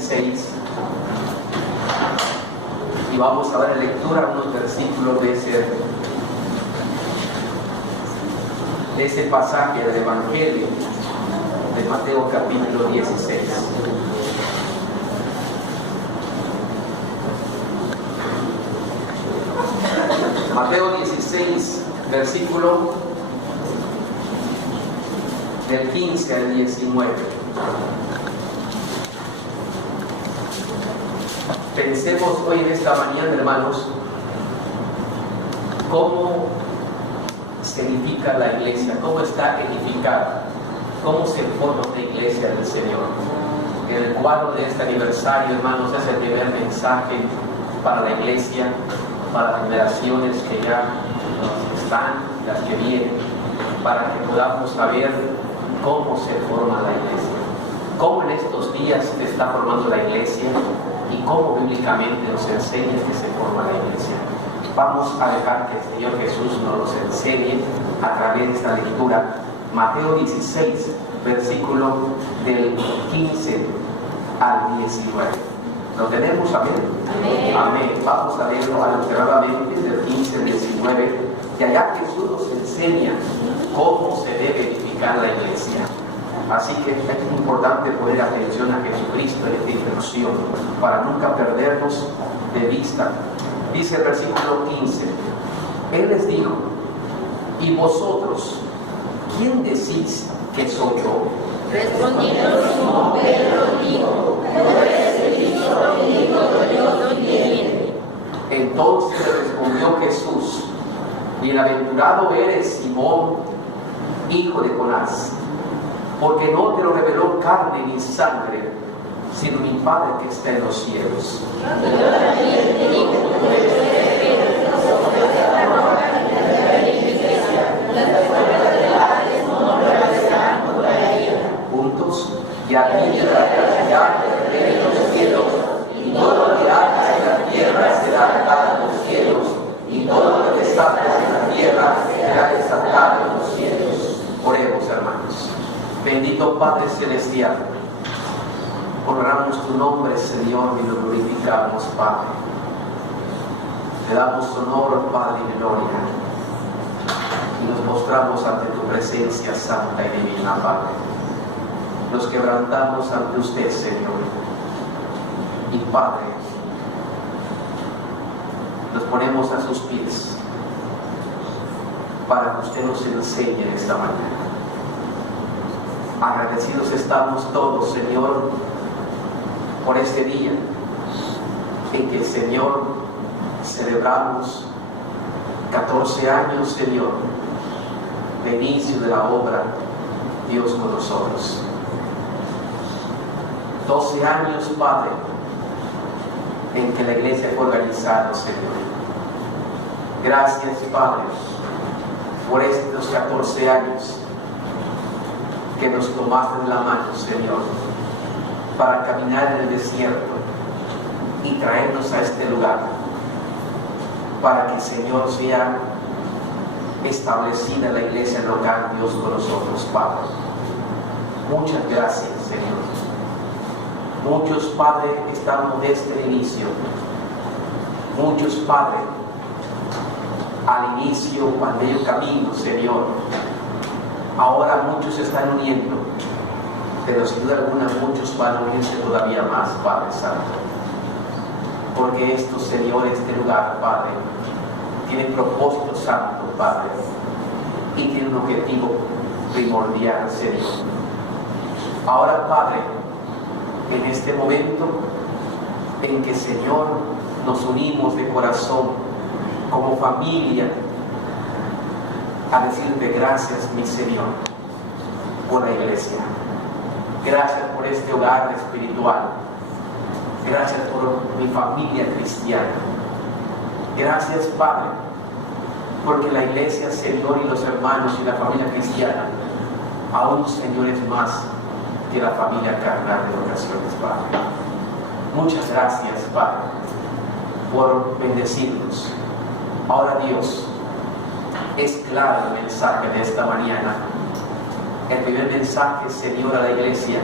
16 y vamos a dar lectura a unos versículos de ese pasaje del Evangelio de Mateo capítulo 16. Mateo 16, versículo del 15 al 19. Pensemos hoy en esta mañana, hermanos, cómo se edifica la iglesia, cómo está edificada, cómo se forma una iglesia del Señor. En el cuadro de este aniversario, hermanos, es el primer mensaje para la iglesia, para las generaciones que ya están, las que vienen, para que podamos saber cómo se forma la iglesia, cómo en estos días se está formando la iglesia y cómo bíblicamente nos enseña que se forma la iglesia. Vamos a dejar que el Señor Jesús nos los enseñe a través de esta lectura. Mateo 16, versículo del 15 al 19. ¿Lo tenemos? Amén. Amén. Amén. Vamos a leerlo alternadamente del 15 al 19. Y allá Jesús nos enseña cómo se debe edificar la iglesia. Así que es importante poner atención a Jesucristo en esta instrucción para nunca perdernos de vista. Dice el versículo 15: Él les dijo: ¿y vosotros quién decís que soy yo? Respondiendo Simón Pedro dijo: Tú eres el Cristo, el Hijo del Dios viviente. Entonces le respondió Jesús: Bienaventurado eres, Simón, hijo de Jonás, porque no te lo reveló carne ni sangre, sino mi Padre que está en los cielos. Y yo también te digo: tú eres Pedro, sobre esta roca edificaré mi iglesia, las puertas del Hades no prevalecerán contra ella. Juntos, y a ti te dará en los cielos, y todo lo que hagas en la tierra será atado en los cielos, y todo lo que desates en la tierra será desatado en los cielos. Oremos, hermanos. Bendito Padre Celestial, honramos tu nombre, Señor, y lo glorificamos, Padre. Te damos honor, Padre, y gloria, y nos mostramos ante tu presencia santa y divina, Padre. Nos quebrantamos ante usted, Señor, y Padre, nos ponemos a sus pies para que usted nos enseñe esta mañana. Agradecidos estamos todos, Señor, por este día en que, Señor, celebramos 14 años, Señor, de inicio de la obra Dios con nosotros. 12 años, Padre, en que la iglesia fue organizada, Señor. Gracias, Padre, por estos 14 años que nos tomaste en la mano, Señor, para caminar en el desierto y traernos a este lugar, para que, Señor, sea establecida la iglesia local, Dios con nosotros, Padre. Muchas gracias, Señor. Muchos, Padre, estamos desde el inicio. Muchos, Padre, al inicio, al medio camino, Señor. Ahora muchos se están uniendo, pero sin duda alguna muchos van a unirse todavía más, Padre Santo. Porque esto, Señor, este lugar, Padre, tiene propósito santo, Padre, y tiene un objetivo primordial, Señor. Ahora, Padre, en este momento en que, Señor, nos unimos de corazón como familia a decirte gracias, mi Señor, por la iglesia. Gracias por este hogar espiritual. Gracias por mi familia cristiana. Gracias, Padre, porque la iglesia, Señor, y los hermanos y la familia cristiana, aún, Señor, es más que la familia carnal de ocasiones, Padre. Muchas gracias, Padre, por bendecirnos. Ahora, Dios, es claro el mensaje de esta mañana. El primer mensaje, Señor, a la iglesia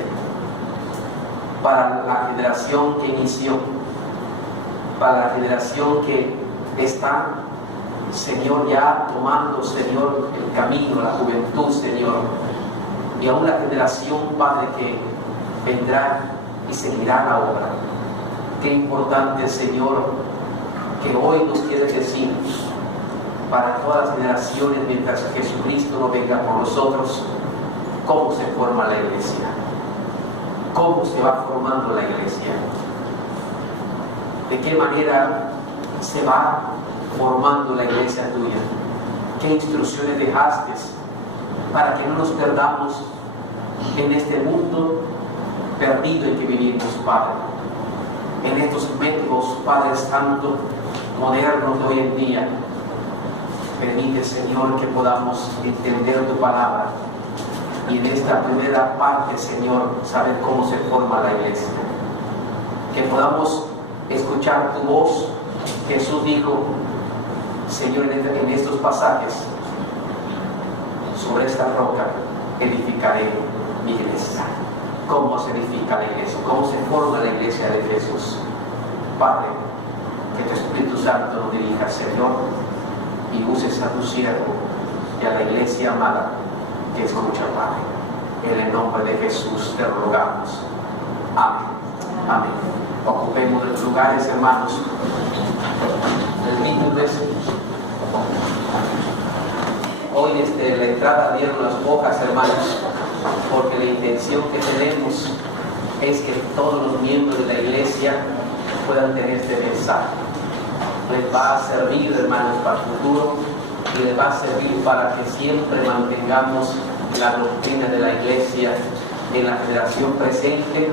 para la generación que inició, para la generación que está, Señor, ya tomando, Señor, el camino, la juventud, Señor, y aún la generación, Padre, que vendrá y seguirá la obra. Qué importante, Señor, que hoy nos quieres decir para todas las generaciones, mientras Jesucristo no venga por nosotros, cómo se forma la iglesia, cómo se va formando la iglesia, de qué manera se va formando la iglesia tuya, qué instrucciones dejaste para que no nos perdamos en este mundo perdido en que vivimos, Padre, en estos métodos, Padre Santo, modernos de hoy en día. Permite, Señor, que podamos entender tu palabra y en esta primera parte, Señor, saber cómo se forma la iglesia. Que podamos escuchar tu voz. Jesús dijo, Señor, en estos pasajes, sobre esta roca edificaré mi iglesia. ¿Cómo se edifica la iglesia? ¿Cómo se forma la iglesia de Jesús? Padre, que tu Espíritu Santo nos dirija, Señor, y uses a tu siervo y a la iglesia amada que escucha, Padre. En el nombre de Jesús te rogamos. Amén. Amén. Ocupemos los lugares, hermanos. El título es: hoy desde la entrada dieron las hojas, hermanos, porque la intención que tenemos es que todos los miembros de la iglesia puedan tener este mensaje. Les va a servir, hermanos, para el futuro, y les va a servir para que siempre mantengamos la doctrina de la iglesia en la generación presente,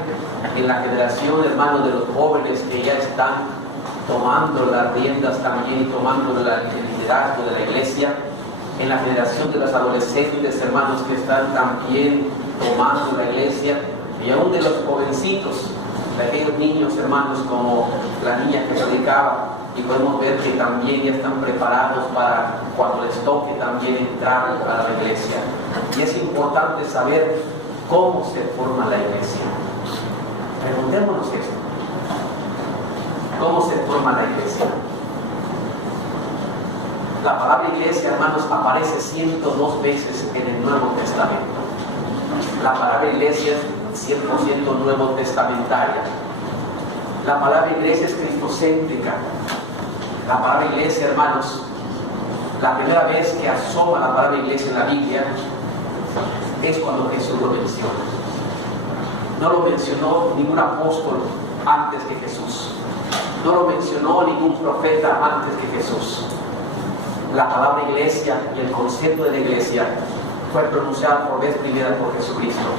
en la generación, hermanos, de los jóvenes que ya están tomando las riendas también y tomando el liderazgo de la iglesia, en la generación de los adolescentes, hermanos, que están también tomando la iglesia, y aún de los jovencitos, de aquellos niños, hermanos, como la niña que predicaba, y podemos ver que también ya están preparados para cuando les toque también entrar a la iglesia. Y es importante saber cómo se forma la iglesia. Preguntémonos esto: ¿cómo se forma la iglesia? La palabra iglesia, hermanos, aparece 102 veces en el Nuevo Testamento. La palabra iglesia es 100% nuevo testamentaria. La palabra iglesia es cristocéntrica. La palabra iglesia, hermanos, la primera vez que asoma la palabra iglesia en la Biblia es cuando Jesús lo menciona. No lo mencionó ningún apóstol antes que Jesús. No lo mencionó ningún profeta antes que Jesús. La palabra iglesia y el concepto de la iglesia fue pronunciado por vez primera por Jesucristo.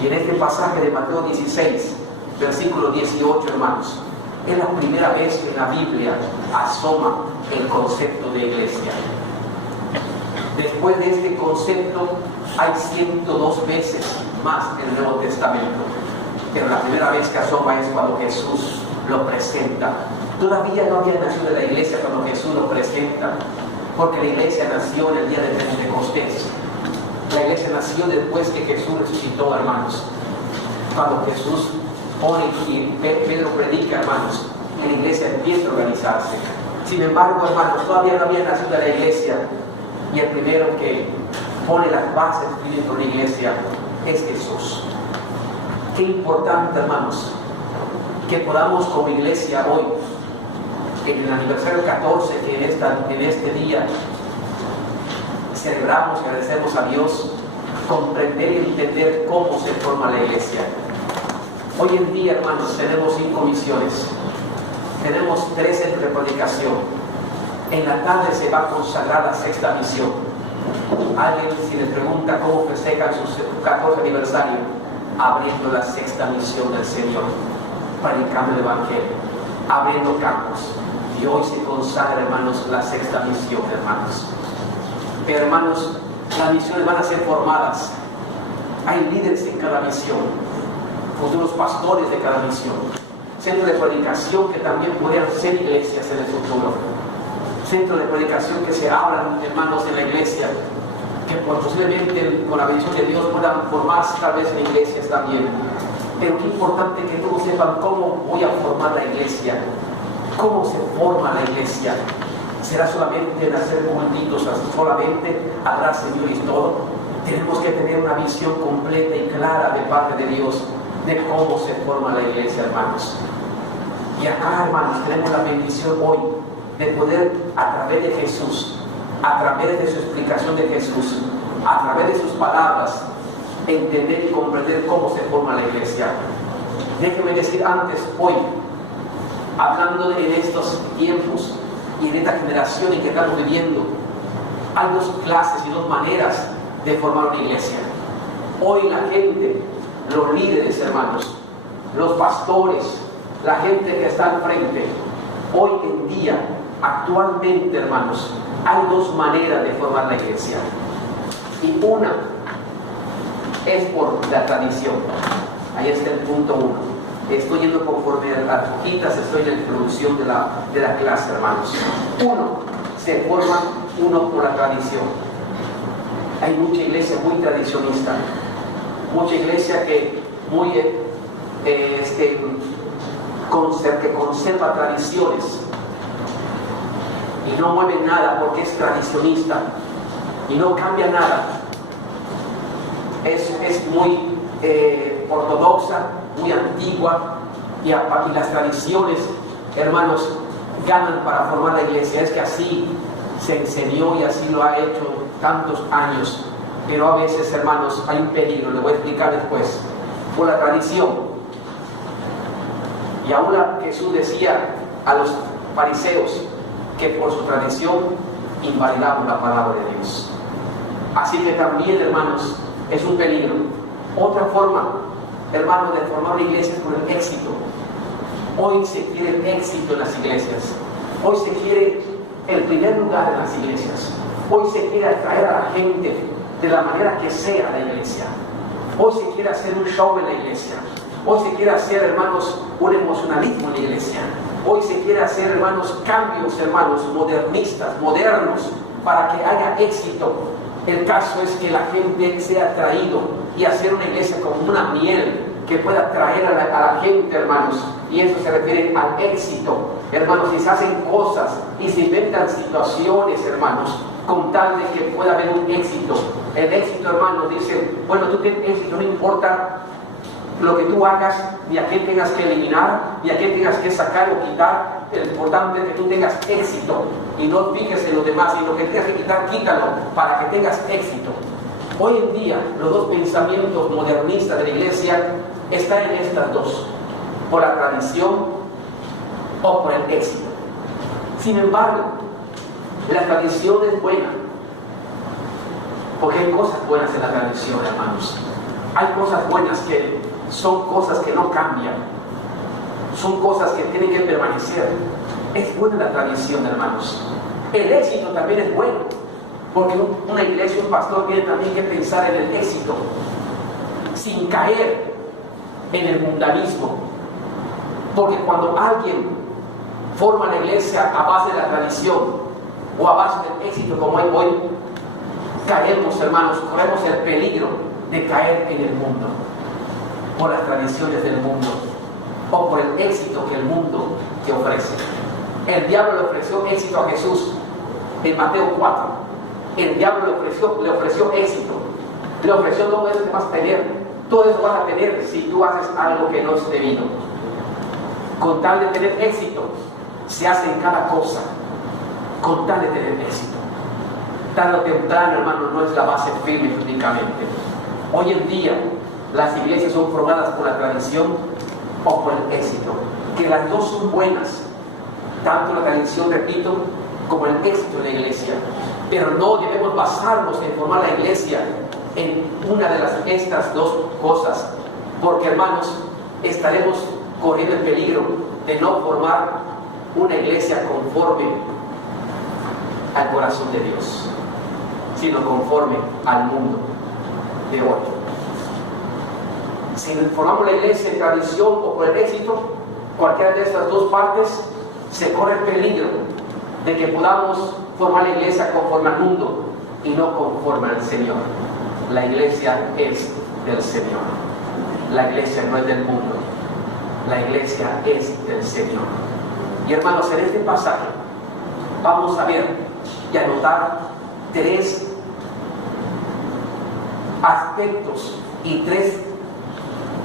Y en este pasaje de Mateo 16, versículo 18, hermanos, es la primera vez que en la Biblia asoma el concepto de iglesia. Después de este concepto hay 102 veces más en el Nuevo Testamento, pero la primera vez que asoma es cuando Jesús lo presenta. Todavía no había nacido la iglesia cuando Jesús lo presenta, porque la iglesia nació en el día de Pentecostés. La iglesia nació después que Jesús resucitó, hermanos. Cuando Jesús pone y Pedro predica, hermanos, y la iglesia empieza a organizarse. Sin embargo, hermanos, todavía no había nacido la iglesia, y el primero que pone las bases de la iglesia es Jesús. Qué importante, hermanos, que podamos como iglesia hoy, en el aniversario 14, que en este día celebramos y agradecemos a Dios, comprender y entender cómo se forma la iglesia. Hoy en día, hermanos, tenemos 5 misiones, tenemos 3 centros de predicación. En la tarde se va a consagrar la 6ª misión. Alguien, si le pregunta cómo festejan su 14 aniversario, abriendo la 6ª misión del Señor, predicando el Evangelio, abriendo campos. Y hoy se consagra, hermanos, la 6ª misión, hermanos. Pero, hermanos, las misiones van a ser formadas. Hay líderes en cada misión, futuros pastores de cada misión, centros de predicación que también podrían ser iglesias en el futuro, centros de predicación que se abran, hermanos, en la iglesia, que posiblemente con la bendición de Dios puedan formarse tal vez en iglesias también. Pero qué importante que todos sepan cómo voy a formar la iglesia, cómo se forma la iglesia. ¿Será solamente en hacer cultitos, solamente adorar Señor y todo? Tenemos que tener una visión completa y clara de parte de Dios de cómo se forma la iglesia, hermanos. Y acá, hermanos, tenemos la bendición hoy de poder, a través de Jesús, a través de su explicación de Jesús, a través de sus palabras, entender y comprender cómo se forma la iglesia. Déjenme decir antes, hoy, hablando en estos tiempos y en esta generación en que estamos viviendo, hay dos clases y dos maneras de formar una iglesia. Hoy la gente, los líderes, hermanos, los pastores, la gente que está al frente, hoy en día, actualmente, hermanos, hay dos maneras de formar la iglesia. Y una es por la tradición. Ahí está el punto 1. Estoy yendo conforme a las hojitas, estoy en la introducción de la clase, hermanos. Se forma uno por la tradición. Hay mucha iglesia muy tradicionista, mucha iglesia que conserva tradiciones y no mueve nada porque es tradicionista y no cambia nada. Es muy ortodoxa, muy antigua, y las tradiciones, hermanos, ganan para formar la iglesia. Es que así se enseñó y así lo ha hecho tantos años. Pero a veces, hermanos, hay un peligro, le voy a explicar después, por la tradición. Y aún Jesús decía a los fariseos que por su tradición invalidaban la palabra de Dios. Así que también, hermanos, es un peligro. Otra forma, hermano, de formar una iglesia es con el éxito. Hoy se quiere el éxito en las iglesias. Hoy se quiere el primer lugar en las iglesias. Hoy se quiere atraer a la gente de la manera que sea a la iglesia. Hoy se quiere hacer un show en la iglesia. Hoy se quiere hacer, hermanos, un emocionalismo en la iglesia. Hoy se quiere hacer, hermanos, cambios, hermanos, modernos, para que haya éxito. El caso es que la gente sea atraído y hacer una iglesia como una miel que pueda atraer a la gente, hermanos. Y eso se refiere al éxito, hermanos. Si se hacen cosas y se inventan situaciones, hermanos, con tal de que pueda haber un éxito. El éxito, hermanos, dice, bueno, tú tienes éxito, no importa lo que tú hagas, ni a quién tengas que eliminar, ni a quién tengas que sacar o quitar. Lo importante es que tú tengas éxito y no fijes en los demás, y lo que tengas que quitar, quítalo para que tengas éxito. Hoy en día, los dos pensamientos modernistas de la iglesia están en estas dos: por la tradición o por el éxito. Sin embargo, la tradición es buena, porque hay cosas buenas en la tradición, hermanos. Hay cosas buenas que son cosas que no cambian, son cosas que tienen que permanecer. Es buena la tradición, hermanos. El éxito también es bueno, porque una iglesia, un pastor tiene también que pensar en el éxito, sin caer en el mundanismo. Porque cuando alguien forma la iglesia a base de la tradición o a base del éxito, como hay hoy, caemos, hermanos, corremos el peligro de caer en el mundo, por las tradiciones del mundo o por el éxito que el mundo te ofrece. El diablo le ofreció éxito a Jesús en Mateo 4. El diablo le ofreció éxito, le ofreció todo eso que vas a tener. Todo eso vas a tener si tú haces algo que no es debido. Con tal de tener éxito, se hace en cada cosa, con tal de tener éxito. Tarde o temprano, hermano, no es la base firme únicamente. Hoy en día, las iglesias son formadas por la tradición o por el éxito, que las dos son buenas, tanto la tradición, repito, como el éxito de la iglesia. Pero no debemos basarnos en formar la iglesia en una de estas dos cosas, porque, hermanos, estaremos corriendo el peligro de no formar una iglesia conforme al corazón de Dios, sino conforme al mundo de hoy. Si formamos la iglesia en tradición o por el éxito, cualquiera de estas dos partes, se corre el peligro de que podamos formar la iglesia conforme al mundo y no conforme al Señor. La iglesia es del Señor. La iglesia no es del mundo, la iglesia es del Señor. Y hermanos, en este pasaje vamos a ver y anotar 3 aspectos y 3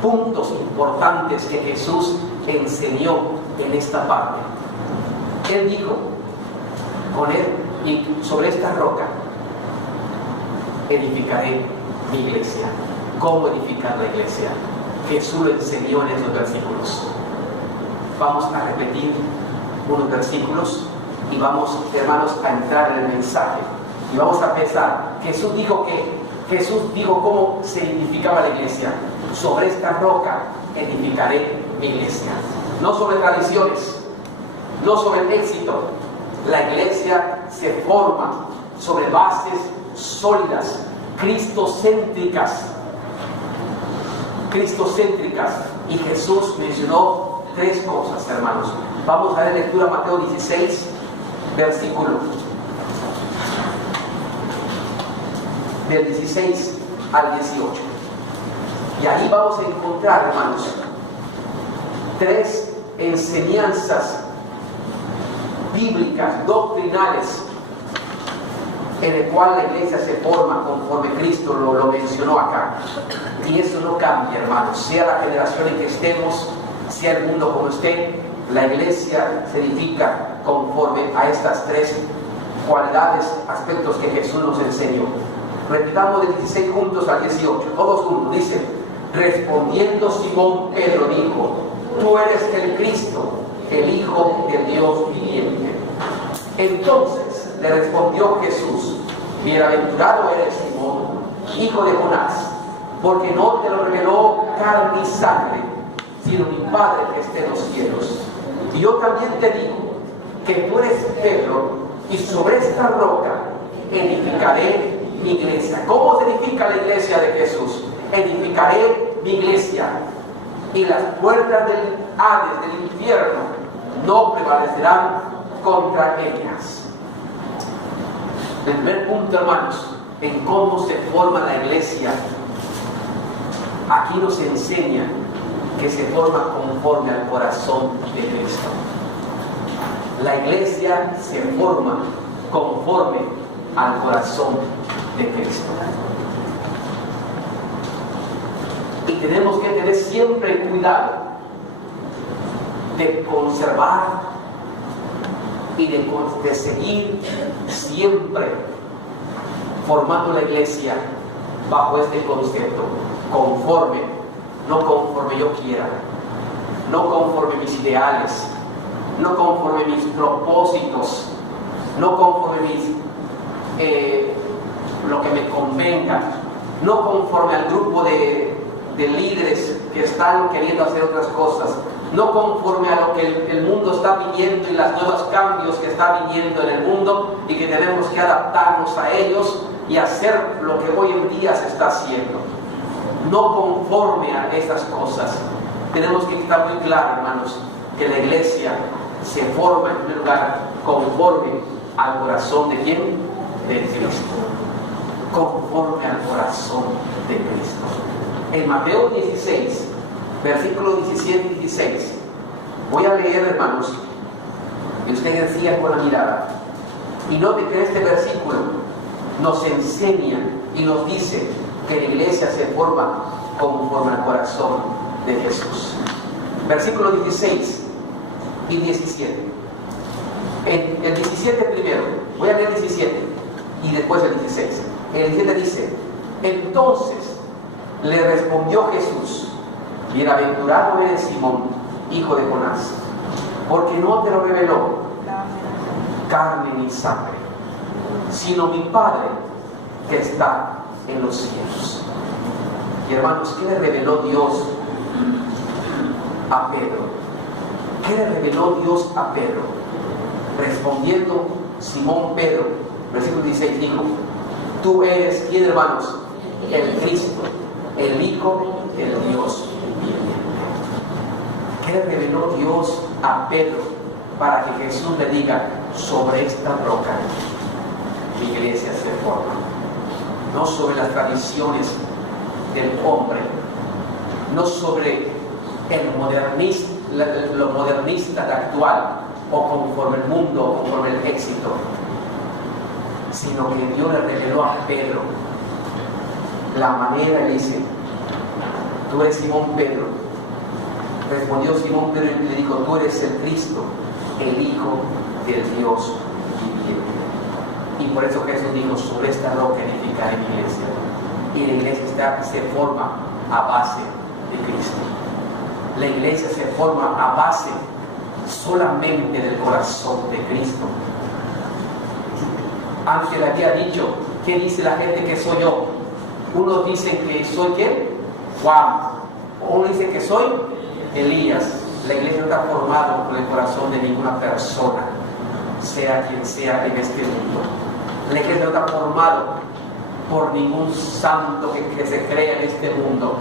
puntos importantes que Jesús enseñó en esta parte. Él dijo, con él y sobre esta roca edificaré mi iglesia. ¿Cómo edificar la iglesia? Jesús lo enseñó en estos versículos. Vamos a repetir unos versículos y vamos, hermanos, a entrar en el mensaje. Y vamos a pensar, Jesús dijo cómo se edificaba la iglesia. Sobre esta roca edificaré mi iglesia. No sobre tradiciones, no sobre el éxito. La iglesia se forma sobre bases sólidas, cristocéntricas. Y Jesús mencionó 3 cosas, hermanos. Vamos a dar lectura a Mateo 16, versículo del 16 al 18. Y ahí vamos a encontrar, hermanos, 3 enseñanzas bíblicas, doctrinales, en el cual la iglesia se forma conforme Cristo lo mencionó acá. Y eso no cambia, hermanos, sea la generación en que estemos, sea el mundo como esté, la iglesia se edifica conforme a estas 3 cualidades, aspectos que Jesús nos enseñó. Repitamos del 16 juntos al 18, todos juntos. Dice: respondiendo Simón Pedro dijo: tú eres el Cristo, el Hijo del Dios viviente. Entonces le respondió Jesús: bienaventurado eres Simón, hijo de Jonás, porque no te lo reveló carne y sangre, sino mi Padre que está en los cielos. Y yo también te digo que tú eres Pedro, y sobre esta roca edificaré mi iglesia. ¿Cómo se edifica la iglesia de Jesús? Edificaré mi iglesia, y las puertas del Hades, del infierno, no prevalecerán contra ellas. El primer punto, hermanos, en cómo se forma la iglesia, aquí nos enseña que se forma conforme al corazón de Cristo. La iglesia se forma conforme al corazón de Cristo. Y tenemos que tener siempre cuidado de conservar y de seguir siempre formando la iglesia bajo este concepto: conforme, no conforme yo quiera, no conforme mis ideales, no conforme mis propósitos, no conforme lo que me convenga, no conforme al grupo de líderes que están queriendo hacer otras cosas, no conforme a lo que el mundo está viviendo y los nuevos cambios que está viniendo en el mundo, y que tenemos que adaptarnos a ellos y hacer lo que hoy en día se está haciendo. No conforme a esas cosas. Tenemos que estar muy claros, hermanos, que la iglesia se forma en primer lugar conforme al corazón de ¿quién? De Cristo. Conforme al corazón de Cristo. En Mateo 16, versículo 17 y 16, voy a leer, hermanos, y ustedes sigan con la mirada. Y note que este versículo nos enseña y nos dice que la iglesia se forma conforme al corazón de Jesús. Versículo 16 y 17. El 17 primero, voy a leer el 17 y después el 16. El 17 dice: entonces le respondió Jesús: bienaventurado eres Simón, hijo de Jonás, porque no te lo reveló carne ni sangre, sino mi Padre que está en los cielos. Y hermanos, ¿qué le reveló Dios a Pedro? ¿Qué le reveló Dios a Pedro? Respondiendo Simón Pedro, versículo 16, dijo: tú eres, ¿quién, hermanos? El Cristo, el Hijo del Dios viviente. ¿Qué le reveló Dios a Pedro para que Jesús le diga: sobre esta roca mi iglesia se forma? No sobre las tradiciones del hombre, no sobre lo modernista de actual, o conforme el mundo, o conforme el éxito, sino que Dios le reveló a Pedro la manera. Le dice: tú eres Simón Pedro. Respondió Simón Pedro y le dijo: tú eres el Cristo, el Hijo del Dios viviente. Y por eso Jesús dijo: sobre esta roca edificaré mi iglesia. Y la iglesia se forma a base de Cristo. La iglesia se forma a base solamente del corazón de Cristo. Ángel había dicho: ¿qué dice la gente que soy yo? Unos dicen que soy ¿quién? Juan. Uno dice que soy Elías. La iglesia no está formada por el corazón de ninguna persona, sea quien sea en este mundo. La iglesia no está formada por ningún santo que se crea en este mundo,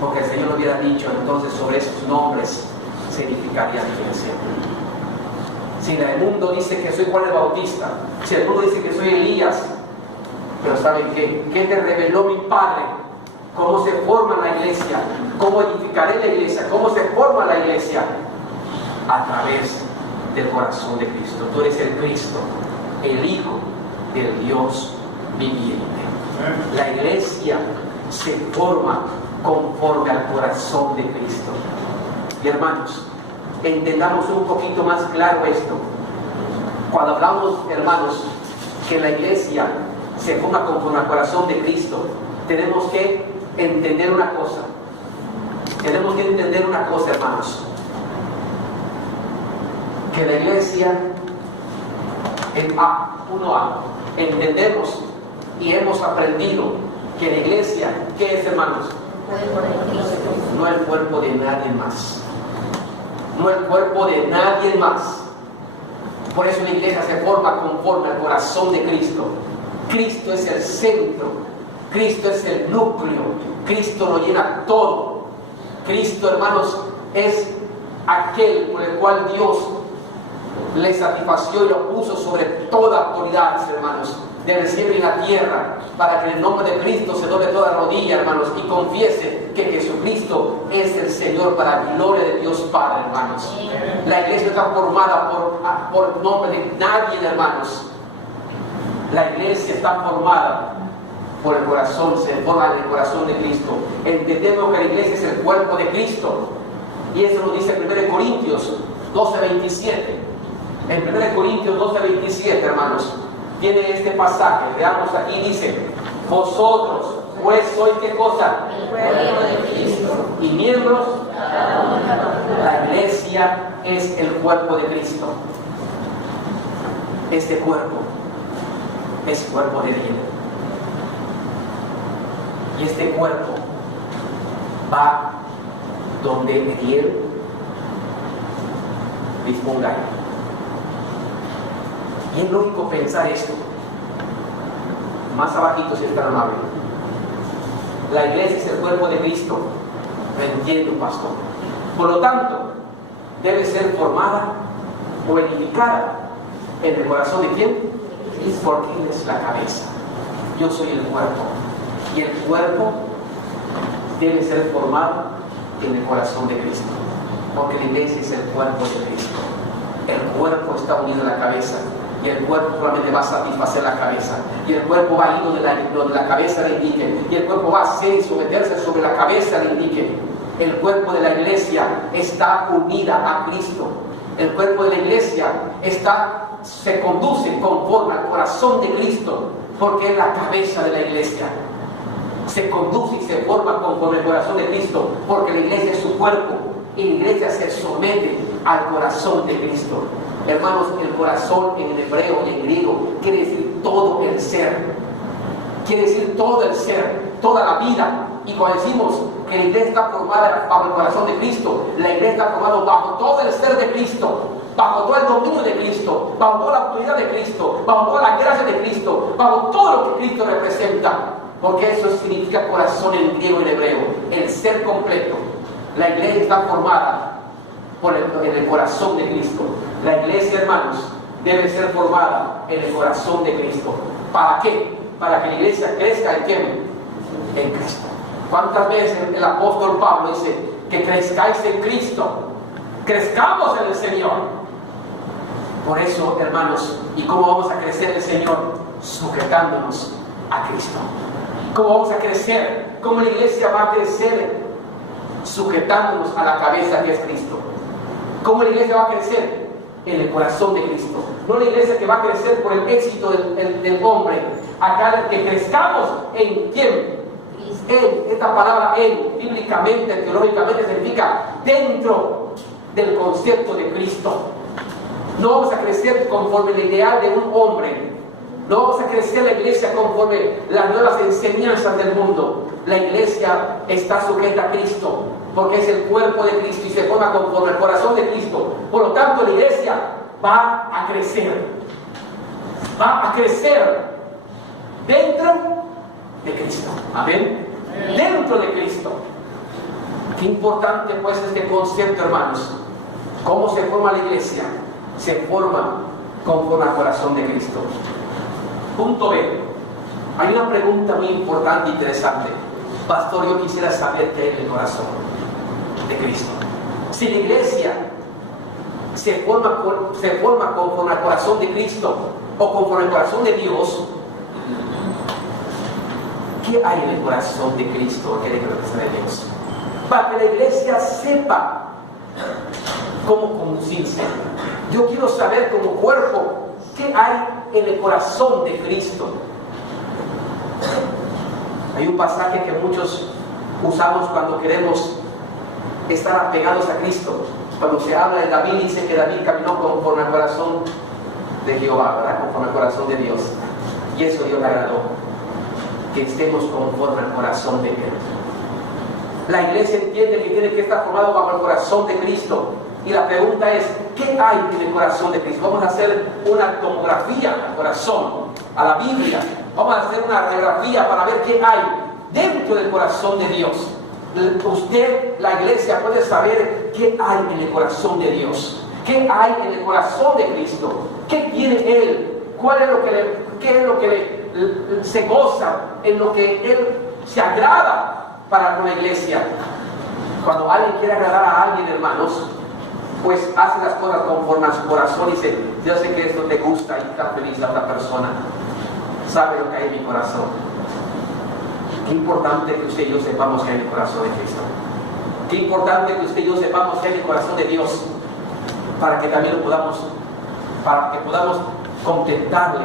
porque el Señor lo hubiera dicho, entonces sobre esos nombres se edificaría la iglesia. Si el mundo dice que soy Juan el Bautista, si el mundo dice que soy Elías, pero ¿saben qué? ¿Qué te reveló mi Padre? ¿Cómo se forma la iglesia? ¿Cómo edificaré la iglesia? ¿Cómo se forma la iglesia? A través del corazón de Cristo. Tú eres el Cristo, el Hijo del Dios viviente. La iglesia se forma conforme al corazón de Cristo. Y hermanos, entendamos un poquito más claro esto. Cuando hablamos, hermanos, que la iglesia se forma conforme al corazón de Cristo, tenemos que entender una cosa. Tenemos que entender una cosa, hermanos. Que la iglesia, entendemos y hemos aprendido que la iglesia, ¿qué es, hermanos? No el cuerpo de nadie más. No el cuerpo de nadie más. Por eso la iglesia se forma conforme al corazón de Cristo. Cristo es el centro, Cristo es el núcleo, Cristo lo llena todo. Cristo, hermanos, es aquel por el cual Dios le satisfació y lo puso sobre toda autoridad, hermanos, del cielo y la tierra, para que en el nombre de Cristo se doble toda rodilla, hermanos, y confiese que Jesucristo es el Señor, para la gloria de Dios Padre, hermanos. La iglesia está formada por nombre de nadie, hermanos. La iglesia está formada por el corazón, se forma en el corazón de Cristo. Entendemos que la iglesia es el cuerpo de Cristo, y eso lo dice en 1 Corintios 12:27. En 1 Corintios 12:27, hermanos, tiene este pasaje. Veamos aquí, dice: vosotros pues sois ¿qué cosa? El cuerpo de Cristo. Y miembros. La iglesia es el cuerpo de Cristo. Este cuerpo es cuerpo de Él. Y este cuerpo va donde Él disponga. Y es lógico pensar esto. Más abajito, si es tan amable. La iglesia es el cuerpo de Cristo. Lo entiendo, pastor. Por lo tanto, debe ser formada o edificada en el corazón de ¿quién? Porque Él es la cabeza. Yo soy el cuerpo. Y el cuerpo debe ser formado en el corazón de Cristo. Porque la iglesia es el cuerpo de Cristo. El cuerpo está unido a la cabeza. Y el cuerpo solamente va a satisfacer la cabeza. Y el cuerpo va a ir donde la cabeza le indique. Y el cuerpo va a hacer y someterse sobre la cabeza le indique. El cuerpo de la iglesia está unida a Cristo. El cuerpo de la iglesia se conduce conforme al corazón de Cristo, porque es la cabeza de la iglesia. Se conduce y se forma conforme al corazón de Cristo, porque la iglesia es su cuerpo. Y la iglesia se somete al corazón de Cristo. Hermanos, el corazón en hebreo y en griego quiere decir todo el ser. Quiere decir todo el ser, toda la vida. Y cuando decimos que la iglesia está formada bajo el corazón de Cristo, la iglesia está formada bajo todo el ser de Cristo, bajo todo el dominio de Cristo, bajo toda la autoridad de Cristo, bajo toda la gracia de Cristo, bajo todo lo que Cristo representa. Porque eso significa corazón en griego y en hebreo, el ser completo. La iglesia está formada en el corazón de Cristo. La iglesia, hermanos, debe ser formada en el corazón de Cristo. ¿Para qué? Para que la iglesia crezca en quién? En Cristo. ¿Cuántas veces el apóstol Pablo dice que crezcáis en Cristo? Crezcamos en el Señor. Por eso, hermanos, ¿y cómo vamos a crecer en el Señor? Sujetándonos a Cristo. ¿Cómo vamos a crecer? ¿Cómo la iglesia va a crecer? Sujetándonos a la cabeza que es Cristo. ¿Cómo la iglesia va a crecer? En el corazón de Cristo. No la iglesia que va a crecer por el éxito del hombre. Acá que crezcamos en ¿quién? En, esta palabra en, bíblicamente, teológicamente significa dentro del concepto de Cristo. No vamos a crecer conforme el ideal de un hombre. No vamos a crecer la iglesia conforme las nuevas enseñanzas del mundo. La iglesia está sujeta a Cristo, porque es el cuerpo de Cristo y se forma conforme el corazón de Cristo. Por lo tanto, la iglesia va a crecer. Va a crecer dentro de Cristo. Amén. Dentro de Cristo. Qué importante pues este concepto, hermanos. ¿Cómo se forma la iglesia? Se forma conforme al corazón de Cristo. Punto B. Hay una pregunta muy importante e interesante. Pastor, yo quisiera saber qué hay en el corazón de Cristo. Si la iglesia se forma conforme al corazón de Cristo o conforme al corazón de Dios, ¿qué hay en el corazón de Cristo que debe de Dios? Para que la iglesia sepa cómo conducirse. Yo quiero saber como cuerpo qué hay en el corazón de Cristo. Hay un pasaje que muchos usamos cuando queremos estar apegados a Cristo. Cuando se habla de David, dice que David caminó conforme al corazón de Jehová, ¿verdad? Conforme al corazón de Dios. Y eso Dios le agradó, que estemos conforme al corazón de Él. La iglesia entiende que tiene que estar formado bajo el corazón de Cristo. Y la pregunta es, ¿qué hay en el corazón de Cristo? Vamos a hacer una tomografía al corazón, a la Biblia. Vamos a hacer una radiografía para ver qué hay dentro del corazón de Dios. Usted, la iglesia, puede saber qué hay en el corazón de Dios. ¿Qué hay en el corazón de Cristo? ¿Qué tiene Él? ¿Qué es lo que se goza? En lo que Él se agrada para con la iglesia. Cuando alguien quiere agradar a alguien, hermanos, pues hace las cosas conforme a su corazón y dice, yo sé que esto te gusta y está feliz a otra persona. Sabe lo que hay en mi corazón. Qué importante que usted y yo sepamos que hay en el corazón de Cristo. Qué importante que usted y yo sepamos que hay en el corazón de Dios, para que también lo podamos, para que podamos contentarle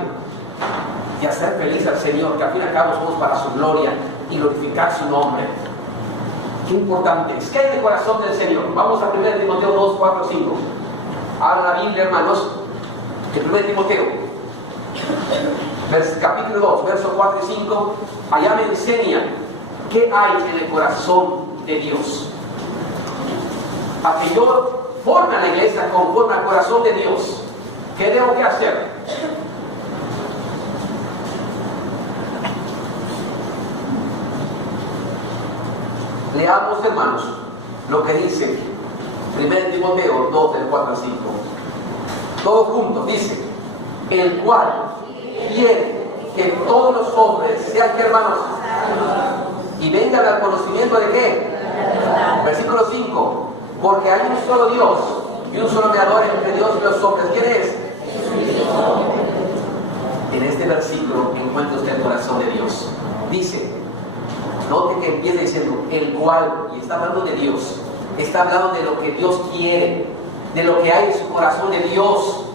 y hacer feliz al Señor, que al fin y al cabo somos para su gloria y glorificar su nombre. Qué importante es. ¿Qué hay en el corazón del Señor? Vamos a 1 Timoteo 2, 4, 5. Habla la Biblia, hermanos, que 1 Timoteo, capítulo 2, versos 4 y 5, allá me enseña qué hay en el corazón de Dios. Para que yo forme a la iglesia conforme al corazón de Dios, ¿qué tengo que hacer? Leamos, hermanos, lo que dice 1 Timoteo 2, del 4 al 5. Todos juntos, dice, el cual quiere que todos los hombres sean, ¿qué, hermanos? Y vengan al conocimiento de ¿qué? Versículo 5. Porque hay un solo Dios y un solo mediador entre Dios y los hombres. ¿Quién es? En este versículo encuentra usted el corazón de Dios. Dice, note que empieza diciendo el cual, y está hablando de Dios, está hablando de lo que Dios quiere, de lo que hay en su corazón de Dios,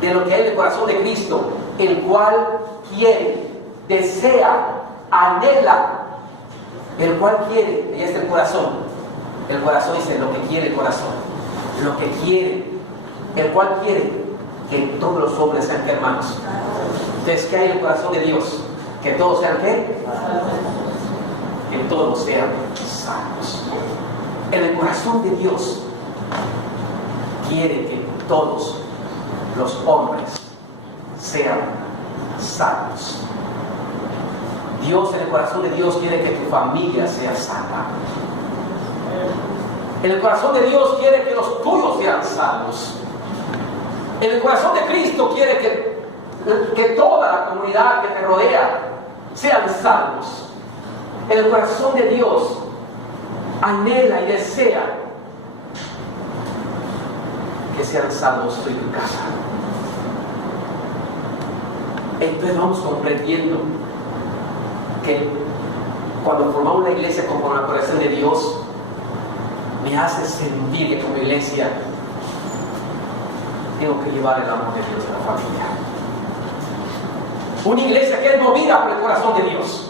de lo que hay en el corazón de Cristo, el cual quiere, desea, anhela, el cual quiere, y es el corazón. El corazón dice lo que quiere el corazón, lo que quiere, el cual quiere que todos los hombres sean hermanos. Entonces, ¿qué hay en el corazón de Dios? Que todos sean ¿qué? Que todos sean salvos. En el corazón de Dios quiere que todos los hombres sean salvos. Dios, en el corazón de Dios, quiere que tu familia sea salva. En el corazón de Dios quiere que los tuyos sean salvos. En el corazón de Cristo quiere que toda la comunidad que te rodea sean salvos. El corazón de Dios anhela y desea que sean salvos tú y tu casa. Entonces vamos comprendiendo que cuando formamos la iglesia conforme al corazón de Dios, me hace sentir que como iglesia tengo que llevar el amor de Dios a la familia. Una iglesia que es movida por el corazón de Dios.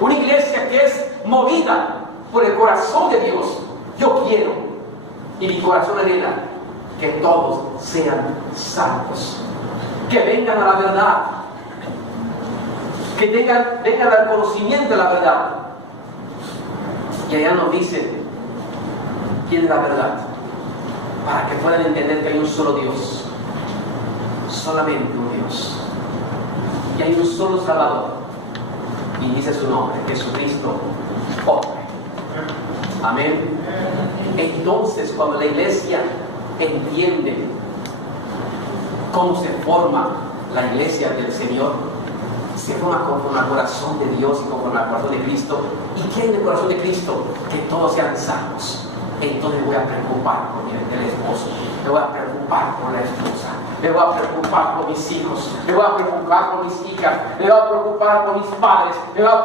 Una iglesia que es movida por el corazón de Dios. Yo quiero, y mi corazón anhela, que todos sean salvos, que vengan a la verdad, que vengan al conocimiento de la verdad. Y allá nos dice quién es la verdad, para que puedan entender que hay un solo Dios, solamente un Dios, y hay un solo Salvador, y dice su nombre, Jesucristo, hombre. Amén. Entonces, cuando la iglesia entiende cómo se forma la iglesia del Señor, se forma conforme al corazón de Dios y conforme al corazón de Cristo. ¿Y qué hay en el corazón de Cristo? Que todos sean salvos. Entonces me voy a preocupar por el esposo, me voy a preocupar por la esposa, me voy a preocupar por mis hijos, me voy a preocupar por mis hijas, me voy a preocupar por mis padres, me voy a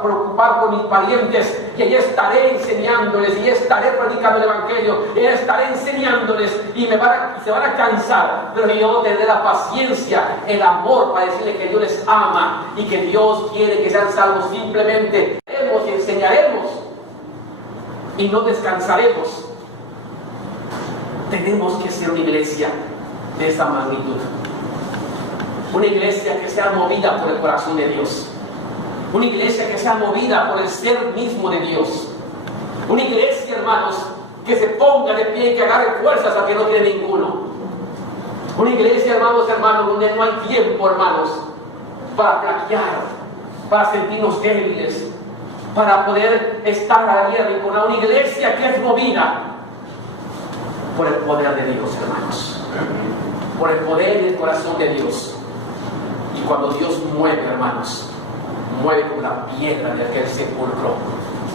preocupar por mis parientes, y allí estaré enseñándoles, y estaré predicando el Evangelio, y estaré enseñándoles, y se van a cansar, pero yo tendré la paciencia, el amor para decirles que Dios les ama y que Dios quiere que sean salvos. Simplemente y enseñaremos y no descansaremos. Tenemos que ser una iglesia de esa magnitud, una iglesia que sea movida por el corazón de Dios, una iglesia que sea movida por el ser mismo de Dios, una iglesia, hermanos, que se ponga de pie y que agarre fuerzas a que no tiene ninguno, una iglesia, hermanos, donde no hay tiempo, hermanos, para flaquear, para sentirnos débiles, para poder estar ahí arrinconado. Una iglesia que es movida por el poder de Dios, hermanos, por el poder y el corazón de Dios. Y cuando Dios mueve, hermanos, mueve con la piedra de aquel sepulcro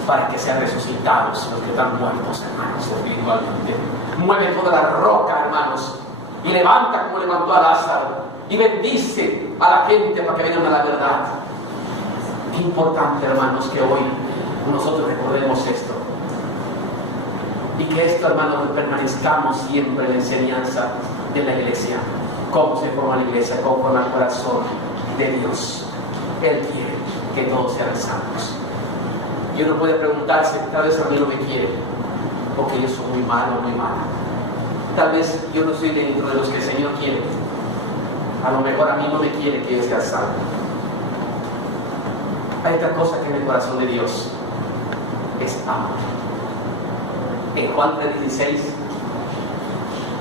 para que sean resucitados los que están muertos, hermanos, espiritualmente. Mueve toda la roca, hermanos, y levanta como levantó a Lázaro, y bendice a la gente para que vengan a la verdad. Qué importante, hermanos, que hoy nosotros recordemos esto, y que esto, hermanos, permanezcamos siempre en la enseñanza de la iglesia. Cómo se forma la iglesia, cómo forma el corazón de Dios. Él quiere que todos sean santos. Y uno puede preguntarse, tal vez a mí no me quiere porque yo soy muy malo, muy mala. Tal vez yo no soy dentro de los que el Señor quiere. A lo mejor a mí no me quiere que yo sea salvo. Hay otra cosa que en el corazón de Dios es amor. En Juan 3:16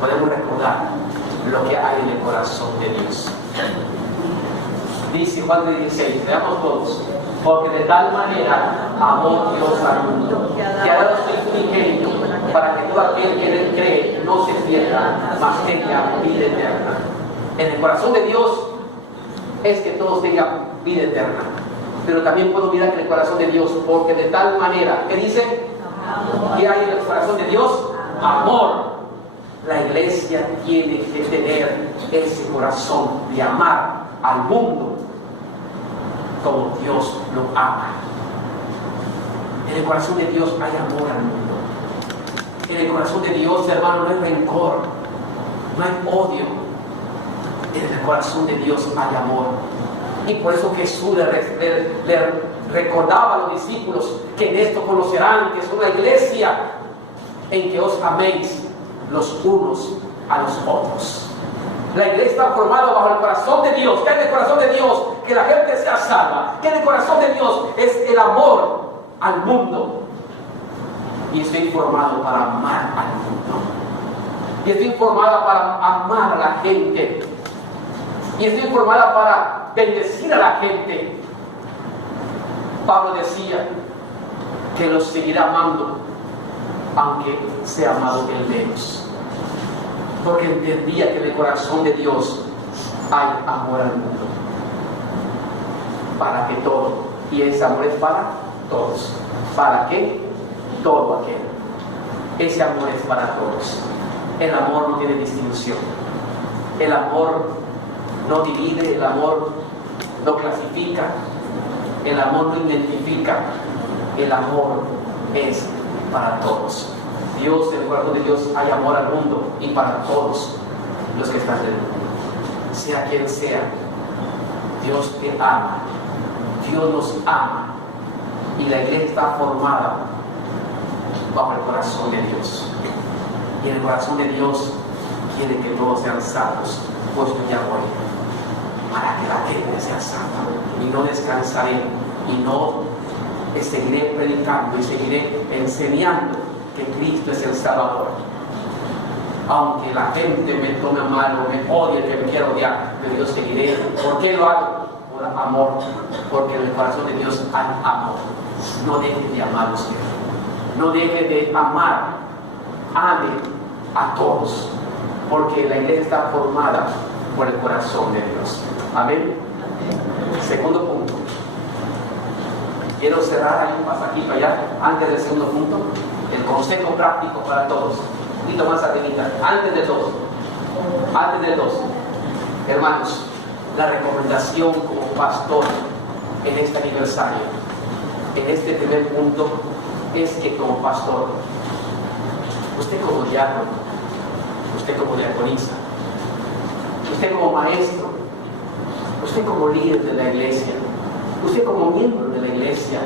podemos recordar lo que hay en el corazón de Dios. Dice Juan 3:16, veamos todos: porque de tal manera amó Dios al mundo, que ha dado su Hijo unigénito, para que todo aquel que en él cree no se pierda, mas tenga vida eterna. En el corazón de Dios es que todos tengan vida eterna. Pero también puedo mirar en el corazón de Dios, porque de tal manera, ¿qué dice? ¿Qué hay en el corazón de Dios? Amor. La iglesia tiene que tener ese corazón de amar al mundo como Dios lo ama. En el corazón de Dios hay amor al mundo. En el corazón de Dios, hermano, no hay rencor, no hay odio. En el corazón de Dios hay amor. Y por eso Jesús le recordaba a los discípulos que en esto conocerán que es una iglesia en que os améis los unos a los otros. La iglesia está formada bajo el corazón de Dios. ¿Qué hay en el corazón de Dios? Que la gente sea salva. ¿Qué hay en el corazón de Dios? Es el amor al mundo. Y estoy formado para amar al mundo. Y estoy formada para amar a la gente. Y estoy formada para bendecir a la gente. Pablo decía que los seguirá amando, aunque sea amado él menos. Porque entendía que en el corazón de Dios hay amor al mundo, para que todos Y ese amor es para todos. ¿Para qué? Todo aquel. Ese amor es para todos. El amor no tiene distinción. El amor no divide, el amor no clasifica, el amor no identifica. El amor es para todos. Dios, en el corazón de Dios hay amor al mundo y para todos los que están en el mundo. Sea quien sea, Dios te ama. Dios nos ama. Y la iglesia está formada bajo el corazón de Dios. Y el corazón de Dios quiere que todos sean salvos, puesto ya voy, para que la gente sea salva. Y no descansaré, y no seguiré predicando y seguiré enseñando que Cristo es el Salvador. Aunque la gente me tome mal o me odie, que me quiera odiar, pero yo seguiré. ¿Por qué lo hago? Por amor, porque en el corazón de Dios hay amor. No deje de amar usted. No deje de amar. Ame a todos, porque la iglesia está formada por el corazón de Dios. Amén. Segundo punto. Quiero cerrar ahí un pasajito allá, antes del segundo punto, el consejo práctico para todos. Un poquito más arribita, antes de todo. Hermanos, la recomendación como pastor en este aniversario, en este primer punto, es que como pastor, usted como diácono, usted como diaconisa, usted como maestro, usted como líder de la iglesia, usted como miembro de la iglesia,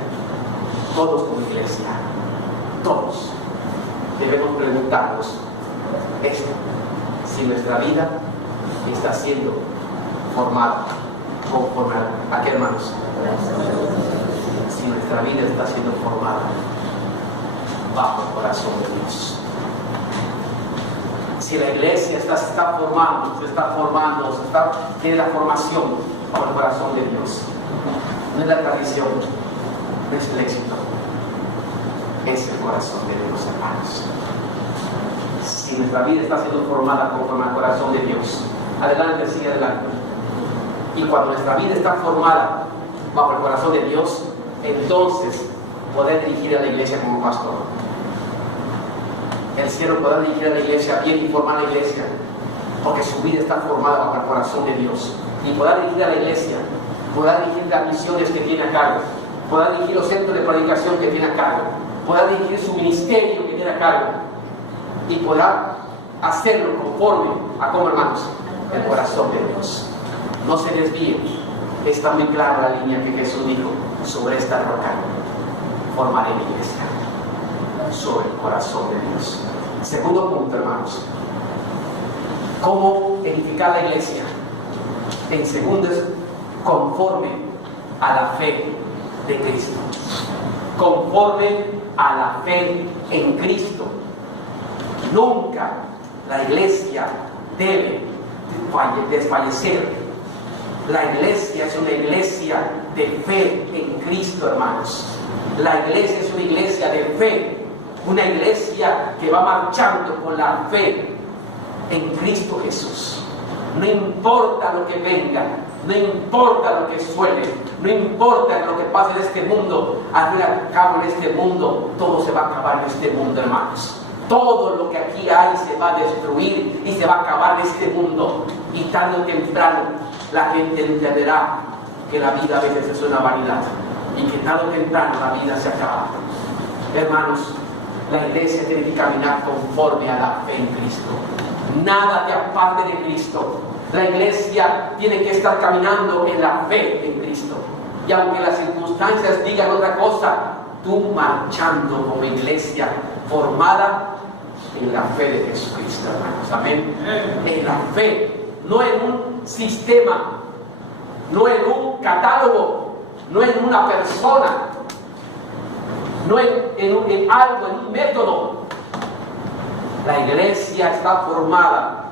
todos como iglesia, todos debemos preguntarnos esto: si nuestra vida está siendo formada conforme a qué, hermanos. Si nuestra vida está siendo formada bajo el corazón de Dios. Si la iglesia se está formando, tiene la formación bajo el corazón de Dios. No es la tradición, no es el éxito, es el corazón de Dios, hermanos. Si nuestra vida está siendo formada conforme al corazón de Dios, adelante, sigue adelante. Y cuando nuestra vida está formada bajo el corazón de Dios, entonces poder dirigir a la iglesia como pastor. El siervo podrá dirigir a la iglesia bien y formar la iglesia, porque su vida está formada bajo el corazón de Dios. Y podrá dirigir a la iglesia, podrá dirigir las misiones que tiene a cargo, podrá dirigir los centros de predicación que tiene a cargo, podrá dirigir su ministerio que tiene a cargo, y podrá hacerlo conforme a cómo, hermanos, el corazón de Dios. No se desvíe, está muy clara la línea que Jesús dijo: sobre esta roca formaré mi iglesia, sobre el corazón de Dios. Segundo punto, hermanos, ¿cómo edificar la iglesia? En segundo es conforme a la fe de Cristo. Conforme a la fe en Cristo. Nunca la iglesia debe desfallecer. La iglesia es una iglesia de fe en Cristo, hermanos. La iglesia es una iglesia de fe, una iglesia que va marchando con la fe en Cristo Jesús. No importa lo que venga, no importa lo que suene, no importa lo que pase en este mundo. Al fin y al cabo, en este mundo todo se va a acabar en este mundo, hermanos. Todo lo que aquí hay se va a destruir y se va a acabar en este mundo. Y tarde o temprano la gente entenderá que la vida a veces es una vanidad y que tarde o temprano la vida se acaba. Hermanos, la iglesia tiene que caminar conforme a la fe en Cristo. Nada te aparte de Cristo. La iglesia tiene que estar caminando en la fe en Cristo. Y aunque las circunstancias digan otra cosa, tú marchando como iglesia formada en la fe de Jesucristo, hermanos. Amén. En la fe, no en un sistema, no en un catálogo, no en una persona, no en algo, en un método. La iglesia está formada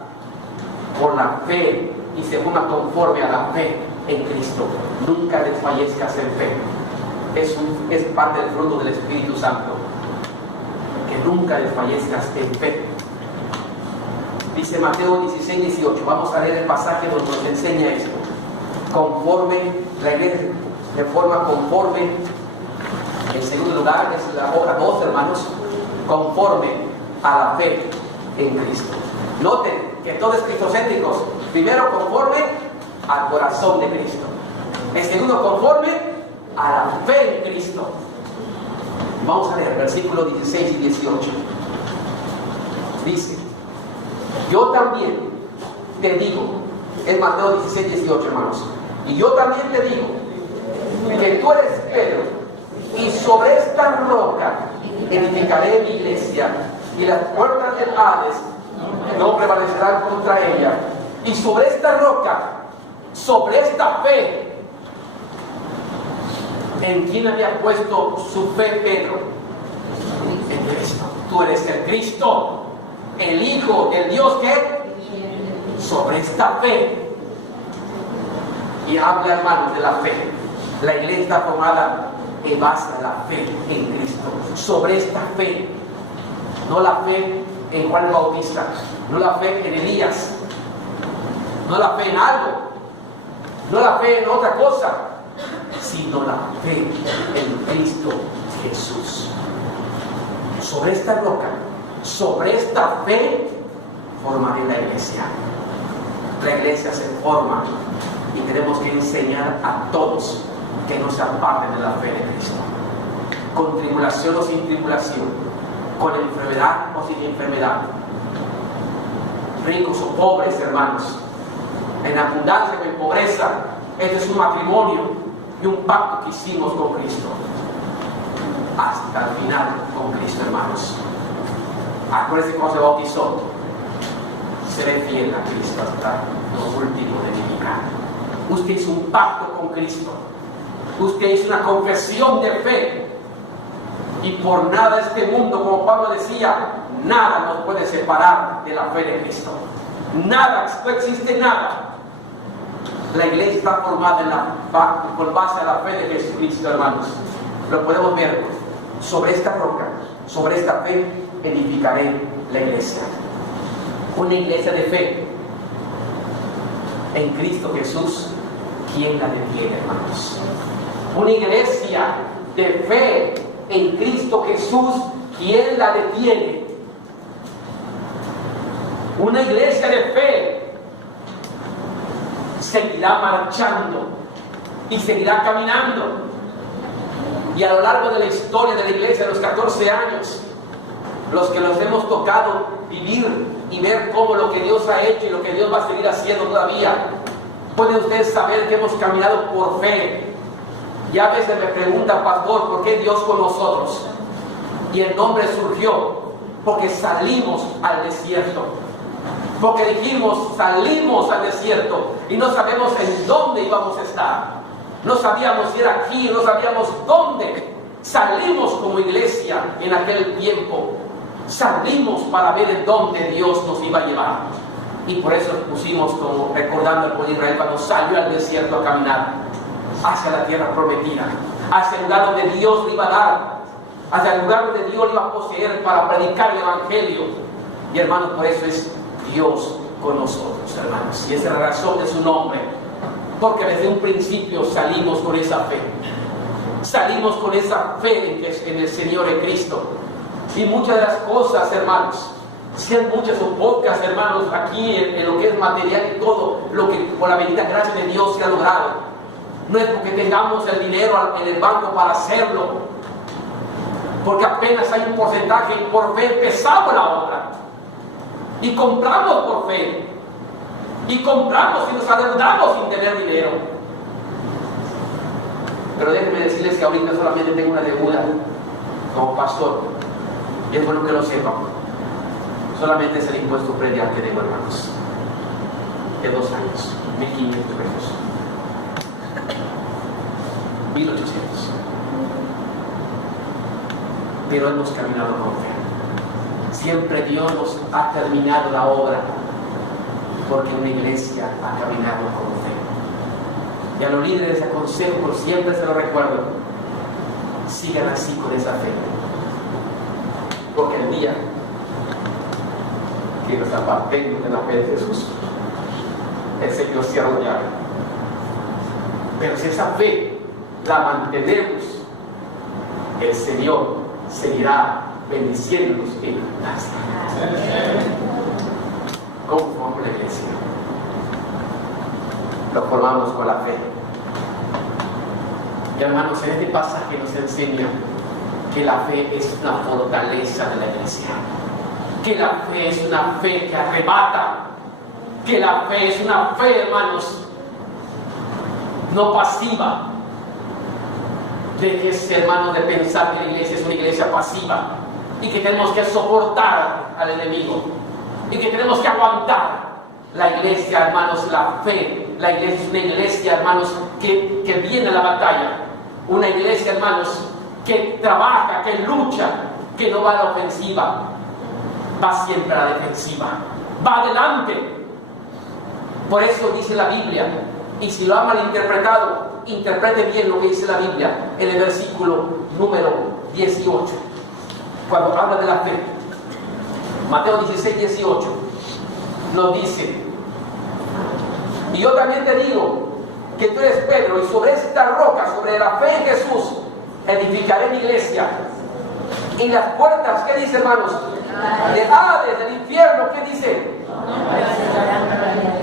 por la fe y se forma conforme a la fe en Cristo. Nunca desfallezcas en fe. Es parte del fruto del Espíritu Santo. Que nunca desfallezcas en fe. Dice Mateo 16:18. Vamos a leer el pasaje donde nos enseña esto. Conforme la iglesia de forma conforme. En segundo lugar, es la obra 2, hermanos, conforme a la fe en Cristo. Noten que todo es cristocéntricos. Primero, conforme al corazón de Cristo. En segundo, conforme a la fe en Cristo. Vamos a leer versículos 16 y 18. Dice: yo también te digo, es Mateo 16, 18, hermanos. Y yo también te digo que tú eres Pedro, y sobre esta roca edificaré mi iglesia, y las puertas del Hades no prevalecerán contra ella. Y sobre esta roca, sobre esta fe, ¿en quién había puesto su fe Pedro? En Cristo. Tú eres el Cristo, el Hijo del Dios que sobre esta fe. Y habla, hermanos, de la fe. La iglesia está formada en base a la fe en Cristo. Sobre esta fe. No la fe en Juan el Bautista, no la fe en Elías, no la fe en algo, no la fe en otra cosa, sino la fe en Cristo Jesús. Sobre esta roca, sobre esta fe, formaré la iglesia. La iglesia se forma y tenemos que enseñar a todos que no se aparten de la fe de Cristo. Con tribulación o sin tribulación, con enfermedad o sin enfermedad, ricos o pobres, hermanos, en abundancia o en pobreza. Este es un matrimonio y un pacto que hicimos con Cristo hasta el final con Cristo, hermanos. Acuérdense cómo se bautizó: seré fiel a Cristo hasta lo último de mi vida. Usted hizo un pacto con Cristo, usted hizo una confesión de fe. Y por nada este mundo, como Pablo decía, nada nos puede separar de la fe de Cristo. Nada, no existe nada. La iglesia está formada con base a la fe de Jesucristo, hermanos. Lo podemos ver. Sobre esta roca, sobre esta fe, edificaré la iglesia. Una iglesia de fe en Cristo Jesús. ¿Quién la detiene, hermanos? Una iglesia de fe en Cristo Jesús, ¿quién la detiene? Una iglesia de fe seguirá marchando y seguirá caminando. Y a lo largo de la historia de la iglesia, de los 14 años, los que los hemos tocado vivir y ver cómo lo que Dios ha hecho y lo que Dios va a seguir haciendo todavía, pueden ustedes saber que hemos caminado por fe. Y a veces me preguntan: pastor, ¿por qué Dios con nosotros? Y el nombre surgió porque salimos al desierto. Porque dijimos, salimos al desierto y no sabemos en dónde íbamos a estar. No sabíamos si era aquí, no sabíamos dónde. Salimos como iglesia en aquel tiempo. Salimos para ver en dónde Dios nos iba a llevar. Y por eso pusimos, como recordando al pueblo de Israel cuando salió al desierto a caminar hacia la tierra prometida, hacia el lugar donde Dios le iba a dar, hacia el lugar donde Dios le iba a poseer para predicar el evangelio. Y hermanos, por eso es Dios con nosotros, hermanos. Y esa es la razón de su nombre, porque desde un principio salimos con esa fe. Salimos con esa fe en el Señor, en Cristo. Y muchas de las cosas, hermanos, sean muchas o pocas, hermanos, aquí en lo que es material y todo lo que por la bendita gracia de Dios se ha logrado, no es porque tengamos el dinero en el banco para hacerlo, porque apenas hay un porcentaje y por fe empezamos la obra y compramos por fe y compramos y nos adeudamos sin tener dinero. Pero déjenme decirles que ahorita solamente tengo una deuda como pastor, y es bueno que lo sepan. Solamente es el impuesto predial que debo, hermanos, de 2 años, 1.500 pesos, 1.800. Pero hemos caminado con fe. Siempre Dios nos ha terminado la obra, porque una iglesia ha caminado con fe. Y a los líderes aconsejo, por siempre se lo recuerdo: sigan así con esa fe, porque el día que nos apartemos de la fe de Jesús, el Señor cierra la llave. Pero si esa fe la mantenemos, el Señor seguirá bendiciéndonos en la casa. ¿Cómo formamos la iglesia? Lo formamos con la fe. Y hermanos, en este pasaje nos enseña que la fe es una fortaleza de la iglesia, que la fe es una fe que arrebata, que la fe es una fe, hermanos, no pasiva. Déjese, hermanos, de pensar que la iglesia es una iglesia pasiva y que tenemos que soportar al enemigo y que tenemos que aguantar. La iglesia, hermanos, la fe, la iglesia es una iglesia, hermanos, que viene a la batalla, una iglesia, hermanos, que trabaja, que lucha, que no va a la ofensiva, va siempre a la defensiva, va adelante. Por eso dice la Biblia, y si lo ha malinterpretado, interprete bien lo que dice la Biblia en el versículo número 18, cuando habla de la fe. Mateo 16, 18 nos dice: y yo también te digo que tú eres Pedro, y sobre esta roca, sobre la fe en Jesús, edificaré mi iglesia, y las puertas, ¿qué dice, hermanos? De Hades, del infierno, ¿qué dice?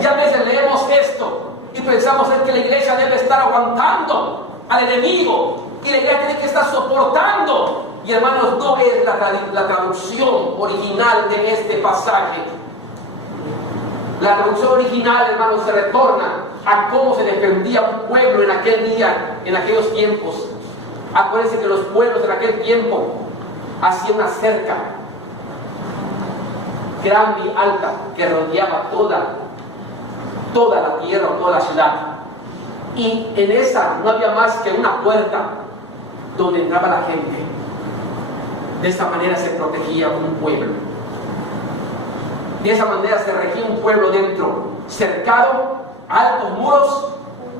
Y a veces leemos esto y pensamos en que la iglesia debe estar aguantando al enemigo y la iglesia tiene que estar soportando. Y hermanos, no es la traducción original de este pasaje. La traducción original, hermanos, se retorna a cómo se defendía un pueblo en aquel día, en aquellos tiempos. Acuérdense que los pueblos en aquel tiempo hacían una cerca grande y alta que rodeaba toda la tierra o toda la ciudad, y en esa no había más que una puerta donde entraba la gente. De esa manera se protegía un pueblo, de esa manera se regía un pueblo dentro, cercado, altos muros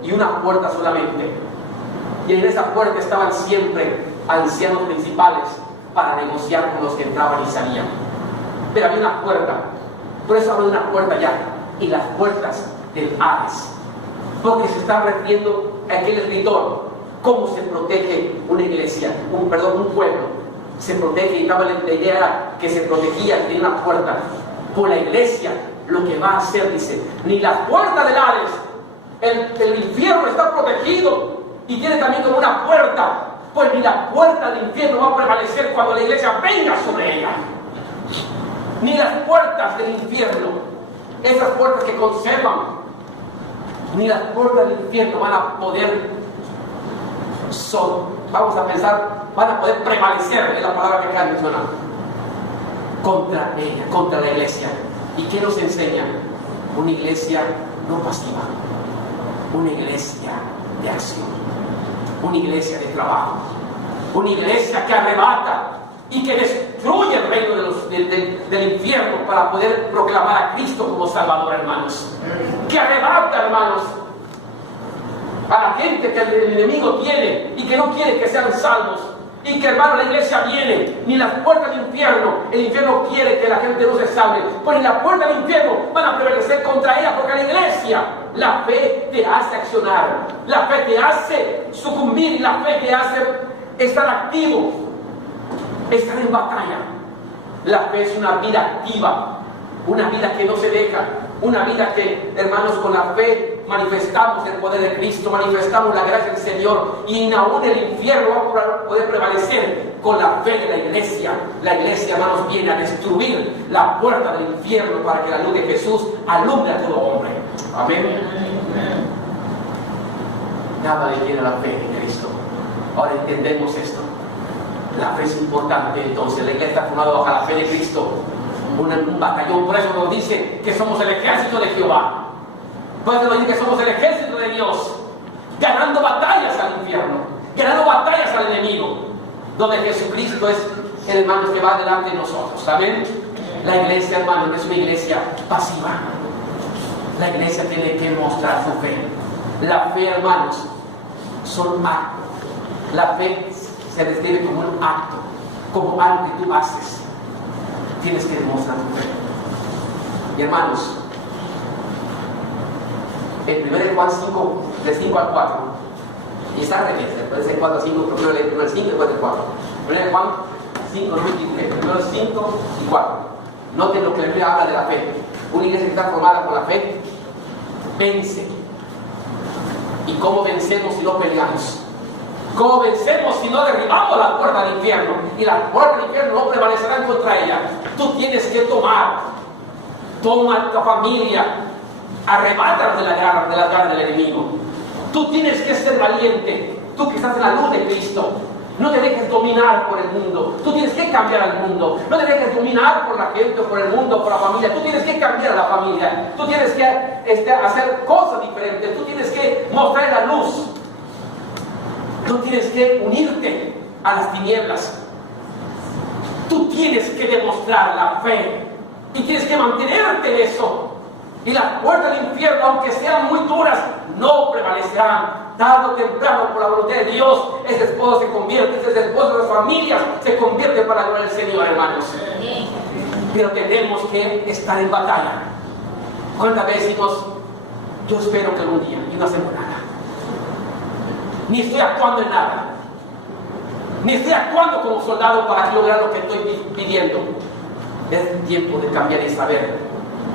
y una puerta solamente. Y en esa puerta estaban siempre ancianos principales para negociar con los que entraban y salían. Pero había una puerta, por eso hablo de una puerta ya, y las puertas del Hades, porque se está refiriendo a aquel escritor, cómo se protege una iglesia, un pueblo, se protege, y la idea era que se protegía, tenía una puerta. Por la iglesia, lo que va a hacer, dice, ni las puertas del Hades, el infierno está protegido, y tiene también como una puerta, pues ni la puerta del infierno va a prevalecer cuando la iglesia venga sobre ella. Ni las puertas del infierno, esas puertas que conservan, ni las puertas del infierno van a poder, vamos a pensar, van a poder prevalecer, en la palabra que acá mencionado, contra ella, contra la iglesia. ¿Y qué nos enseña? Una iglesia no pasiva, una iglesia de acción, una iglesia de trabajo, una iglesia que arrebata y que destruye el reino del infierno para poder proclamar a Cristo como Salvador, hermanos. Que arrebata, hermanos, a la gente que el enemigo tiene y que no quiere que sean salvos. Y que, hermano, la iglesia viene, ni las puertas del infierno, el infierno quiere que la gente no se salve, pues ni las puertas del infierno van a prevalecer contra ella, porque la iglesia, la fe te hace accionar, la fe te hace sucumbir, la fe te hace estar activo, estar en batalla. La fe es una vida activa, una vida que no se deja, una vida que, hermanos, con la fe manifestamos el poder de Cristo, manifestamos la gracia del Señor, y aún el infierno va a poder prevalecer con la fe de la iglesia. La iglesia, hermanos, viene a destruir la puerta del infierno para que la luz de Jesús alumbre a todo hombre. Amén. Nada detiene la fe en Cristo. Ahora entendemos esto. La fe es importante. Entonces la iglesia está formada bajo la fe de Cristo, un batallón. Por eso nos dice que somos el ejército de Jehová. Por eso nos dice que somos el ejército de Dios, ganando batallas al infierno, ganando batallas al enemigo, donde Jesucristo es el hermano que va delante de nosotros. ¿Saben? La iglesia, hermano, no es una iglesia pasiva. La iglesia tiene que mostrar su fe. La fe, hermanos, son actos. La fe se describe como un acto, como algo que tú haces. Tienes que demostrar tu fe. Y hermanos, en 1 Juan 5, de 5 al 4, Y está al revés, después de 4 a 5, primero el 5 y después el 4. Primero Juan 5, no me equivoqué, primero el 5 y 4. Noten lo que la Biblia habla de la fe. Una iglesia que está formada por la fe, vence. ¿Y cómo vencemos si no peleamos? ¿Cómo vencemos si no derribamos la puerta del infierno? Y las puertas del infierno no prevalecerán contra ella. Tú tienes que toma a tu familia, arrebátala de la garra del enemigo. Tú tienes que ser valiente. Tú que estás en la luz de Cristo, no te dejes dominar por el mundo. Tú tienes que cambiar al mundo. No te dejes dominar por la gente, por el mundo, por la familia. Tú tienes que cambiar a la familia. Tú tienes que hacer cosas diferentes. Tú tienes que mostrar la luz. Tú tienes que unirte a las tinieblas. Tú tienes que demostrar la fe y tienes que mantenerte en eso. Y las puertas del infierno, aunque sean muy duras, no prevalecerán. Tarde o temprano, por la voluntad de Dios, ese esposo se convierte, ese esposo de las familias se convierte para la gloria del Señor, hermanos. Pero tenemos que estar en batalla. ¿Cuántas veces decimos, yo espero que algún día, y no hacemos nada? Ni estoy actuando en nada. Ni estoy actuando como soldado para lograr lo que estoy pidiendo. Es tiempo de cambiar y saber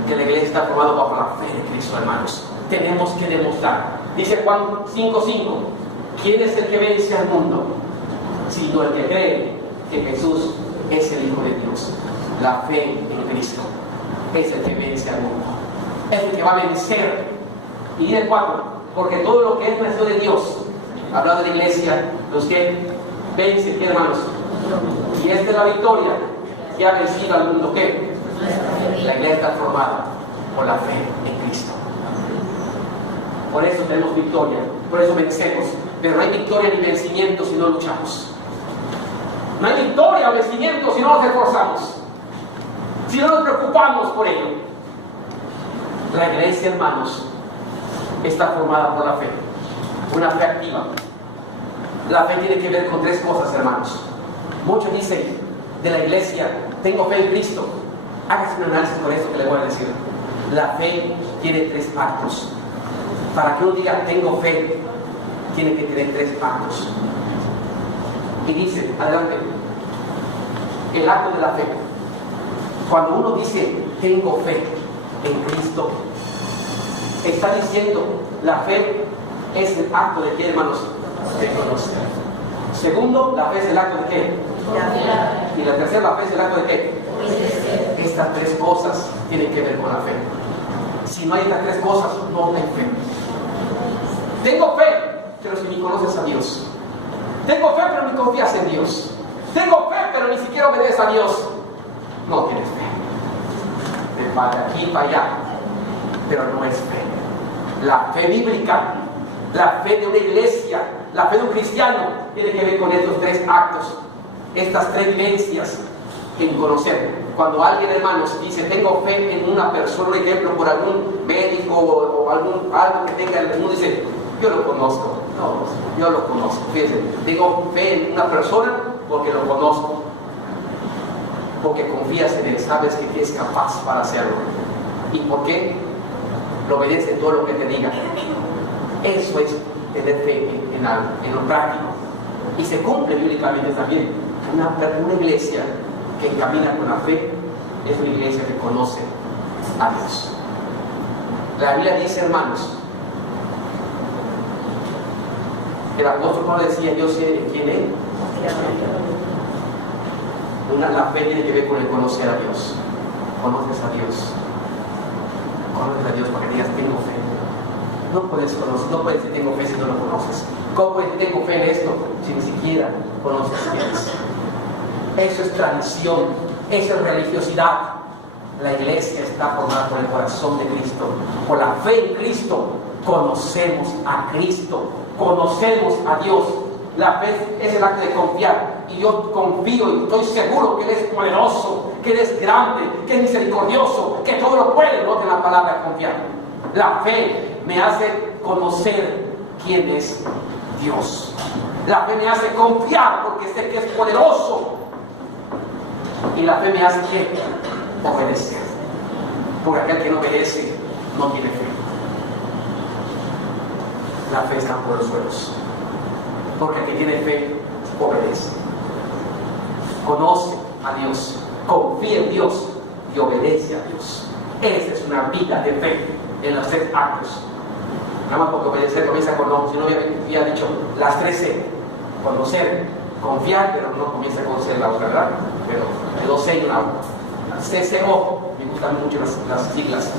que la iglesia está formada bajo la fe de Cristo, hermanos. Tenemos que demostrar. Dice Juan 5:5, ¿quién es el que vence al mundo? Sino el que cree que Jesús es el Hijo de Dios. La fe en Cristo es el que vence al mundo. Es el que va a vencer. Y dice 4, porque todo lo que es nacido de Dios, hablando de la iglesia, los que vencen, ¿qué, hermanos? Y esta es la victoria que ha vencido al mundo. ¿Qué? La iglesia está formada por la fe en Cristo. Por eso tenemos victoria, por eso vencemos. Pero no hay victoria ni vencimiento si no luchamos. No hay victoria o vencimiento si no nos esforzamos, si no nos preocupamos por ello. La iglesia, hermanos, está formada por la fe. Una fe activa. La fe tiene que ver con 3 cosas, hermanos. Muchos dicen de la iglesia, tengo fe en Cristo. Hágase un análisis con esto que le voy a decir. La fe tiene 3 actos. Para que uno diga, tengo fe, tiene que tener 3 actos. Y dice, adelante, el acto de la fe. Cuando uno dice, tengo fe en Cristo, está diciendo, la fe es el acto de qué, hermanos? De conocer. Segundo, la fe es el acto de qué? Y la tercera, la fe es el acto de qué? Estas 3 cosas tienen que ver con la fe. Si no hay estas 3 cosas, no hay fe. Tengo fe, pero si ni conoces a Dios. Tengo fe, pero ni confías en Dios. Tengo fe, pero ni siquiera obedeces a Dios. No tienes fe. Te va de aquí para allá, pero no es fe. La fe bíblica, la fe de una iglesia, la fe de un cristiano, tiene que ver con estos 3 actos, estas 3 vivencias en conocer. Cuando alguien, hermanos, dice, tengo fe en una persona, un ejemplo, por algún médico o algo que tenga, uno dice, yo lo conozco. No, yo lo conozco. Fíjense, tengo fe en una persona porque lo conozco, porque confías en él, sabes que es capaz para hacerlo. ¿Y por qué? Lo obedece en todo lo que te diga. Eso es tener fe en lo práctico. Y se cumple bíblicamente también. Una iglesia que camina con la fe es una iglesia que conoce a Dios. La Biblia dice, hermanos, el apóstol Pablo decía, yo sé quién es. La fe tiene que ver con el conocer a Dios. Conoces a Dios. Conoces a Dios para que digas, tengo fe. No puedes conocer, no puedes decir tengo fe si no lo conoces. ¿Cómo puedes decir tengo fe en esto si ni siquiera conoces quién es? Eso es tradición, eso es religiosidad. La iglesia está formada por el corazón de Cristo. Por la fe en Cristo conocemos a Cristo, conocemos a Dios. La fe es el acto de confiar. Y yo confío y estoy seguro que Él es poderoso, que Él es grande, que es misericordioso, que todo lo puede. Noten la palabra confiar. La fe me hace conocer quién es Dios. La fe me hace confiar porque sé que es poderoso. Y la fe me hace obedecer. Porque aquel que no obedece no tiene fe. La fe está por los suelos. Porque el que tiene fe obedece. Conoce a Dios, confía en Dios y obedece a Dios. Esa es una vida de fe en los 3 actos. Nada más porque obedecer comienza con no. Si no había dicho las 3 C. Conocer, confiar, pero no comienza con C la otra, ¿verdad? Pero de 2 C y una O. CCO, me gustan mucho las siglas.